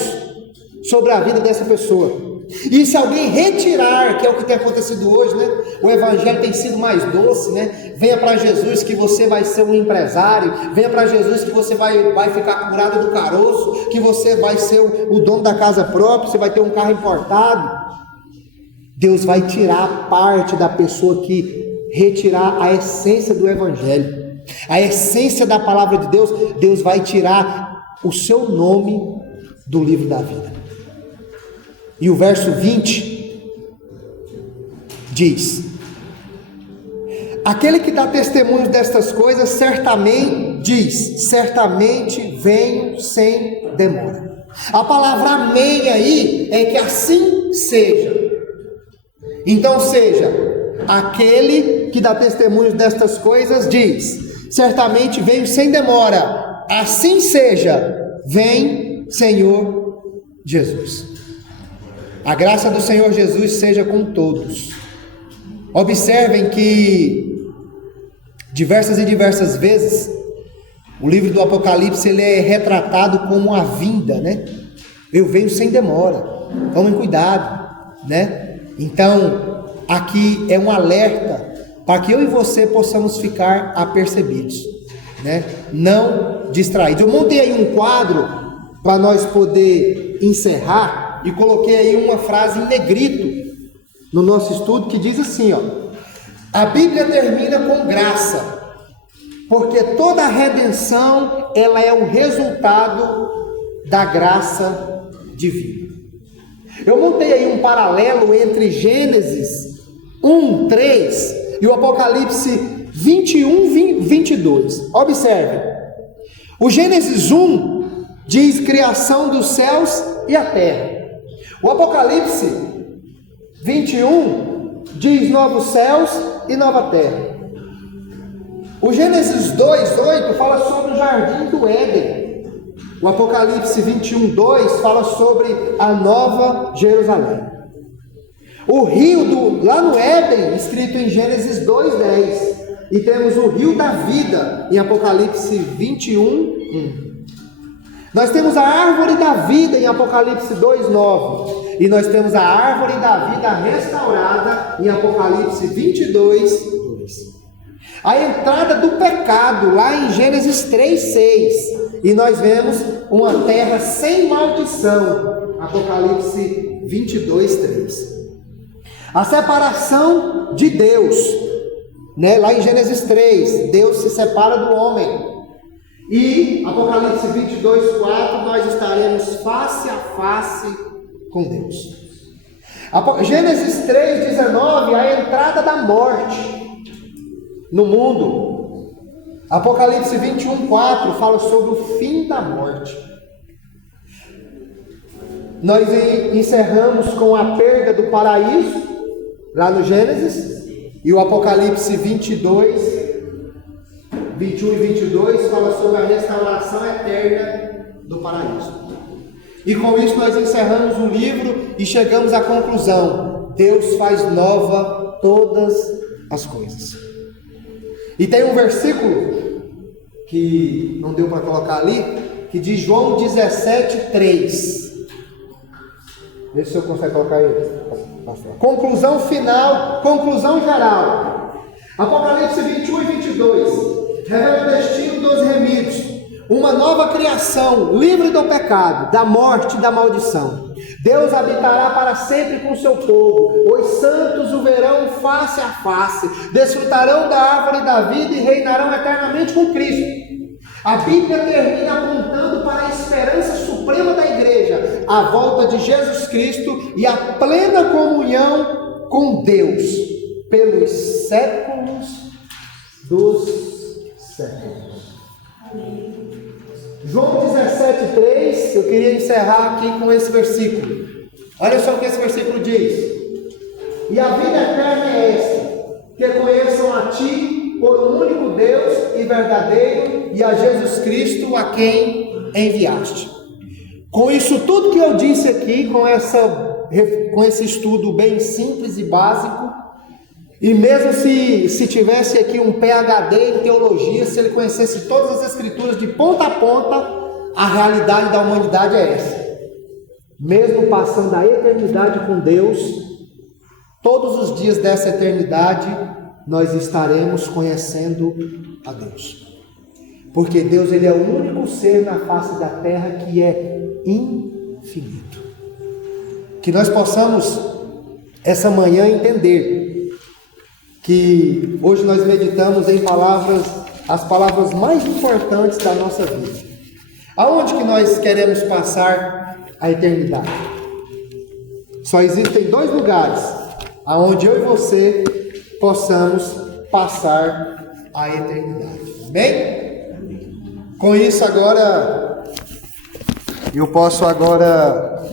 sobre a vida dessa pessoa. E se alguém retirar, que é o que tem acontecido hoje, né? O evangelho tem sido mais doce, né? Venha para Jesus que você vai ser um empresário. Venha para Jesus que você vai ficar curado do caroço, que você vai ser o dono da casa própria, você vai ter um carro importado. Deus vai tirar a parte da pessoa que retirar a essência do evangelho, a essência da palavra de Deus. Deus vai tirar o seu nome do livro da vida. E o verso 20 diz: aquele que dá testemunho destas coisas certamente venho sem demora. A palavra amém aí é que assim seja. Então seja, aquele que dá testemunho destas coisas diz: certamente venho sem demora. Assim seja, vem Senhor Jesus. A graça do Senhor Jesus seja com todos. Observem que diversas vezes o livro do Apocalipse ele é retratado como a vinda, né? Eu venho sem demora. Tomem cuidado, né? Então, aqui é um alerta para que eu e você possamos ficar apercebidos, né? Não distraídos. Eu montei aí um quadro para nós poder encerrar. E coloquei aí uma frase em negrito no nosso estudo que diz assim, ó: a Bíblia termina com graça, porque toda a redenção ela é um resultado da graça divina. Eu montei aí um paralelo entre Gênesis 1, 3 e o Apocalipse 21, 22. Observe, o Gênesis 1 diz criação dos céus e a terra. O Apocalipse 21 diz novos céus e nova terra. O Gênesis 2:8 fala sobre o jardim do Éden. O Apocalipse 21:2 fala sobre a nova Jerusalém. O rio lá no Éden, escrito em Gênesis 2:10. E temos o rio da vida em Apocalipse 21:1. Nós temos a árvore da vida em Apocalipse 2:9. E nós temos a árvore da vida restaurada em Apocalipse 22:2. A entrada do pecado lá em Gênesis 3:6. E nós vemos uma terra sem maldição. Apocalipse 22:3. A separação de Deus, né? Lá em Gênesis 3, Deus se separa do homem. E Apocalipse 22:4, nós estaremos face a face com Deus. Gênesis 3:19, a entrada da morte no mundo. Apocalipse 21:4 fala sobre o fim da morte. Nós encerramos com a perda do paraíso, lá no Gênesis, e o Apocalipse 21 e 22 fala sobre a restauração eterna do paraíso. E com isso nós encerramos o livro e chegamos à conclusão: Deus faz nova todas as coisas. E tem um versículo que não deu para colocar ali, que diz João 17:3. Vê se eu consigo colocar ele. Conclusão final, conclusão geral. Apocalipse 21 e 22. Revela o destino dos remidos, uma nova criação, livre do pecado, da morte e da maldição. Deus habitará para sempre com o seu povo. Os santos o verão face a face, desfrutarão da árvore da vida e reinarão eternamente com Cristo. A Bíblia termina apontando para a esperança suprema da igreja, a volta de Jesus Cristo e a plena comunhão com Deus pelos séculos dos séculos. João 7,3, eu queria encerrar aqui com esse versículo. Olha só o que esse versículo diz. E a vida eterna é esta, que conheçam a Ti, por um único Deus e verdadeiro, e a Jesus Cristo, a quem enviaste. Com isso tudo que eu disse aqui, com esse estudo bem simples e básico, e mesmo se tivesse aqui um PhD em teologia, se ele conhecesse todas as escrituras de ponta a ponta, a realidade da humanidade é essa. Mesmo passando a eternidade com Deus, todos os dias dessa eternidade, nós estaremos conhecendo a Deus. Porque Deus, Ele é o único ser na face da terra que é infinito. Que nós possamos, essa manhã, entender que hoje nós meditamos em as palavras mais importantes da nossa vida. Aonde que nós queremos passar a eternidade? Só existem 2 lugares aonde eu e você possamos passar a eternidade. Amém? Com isso agora, eu posso agora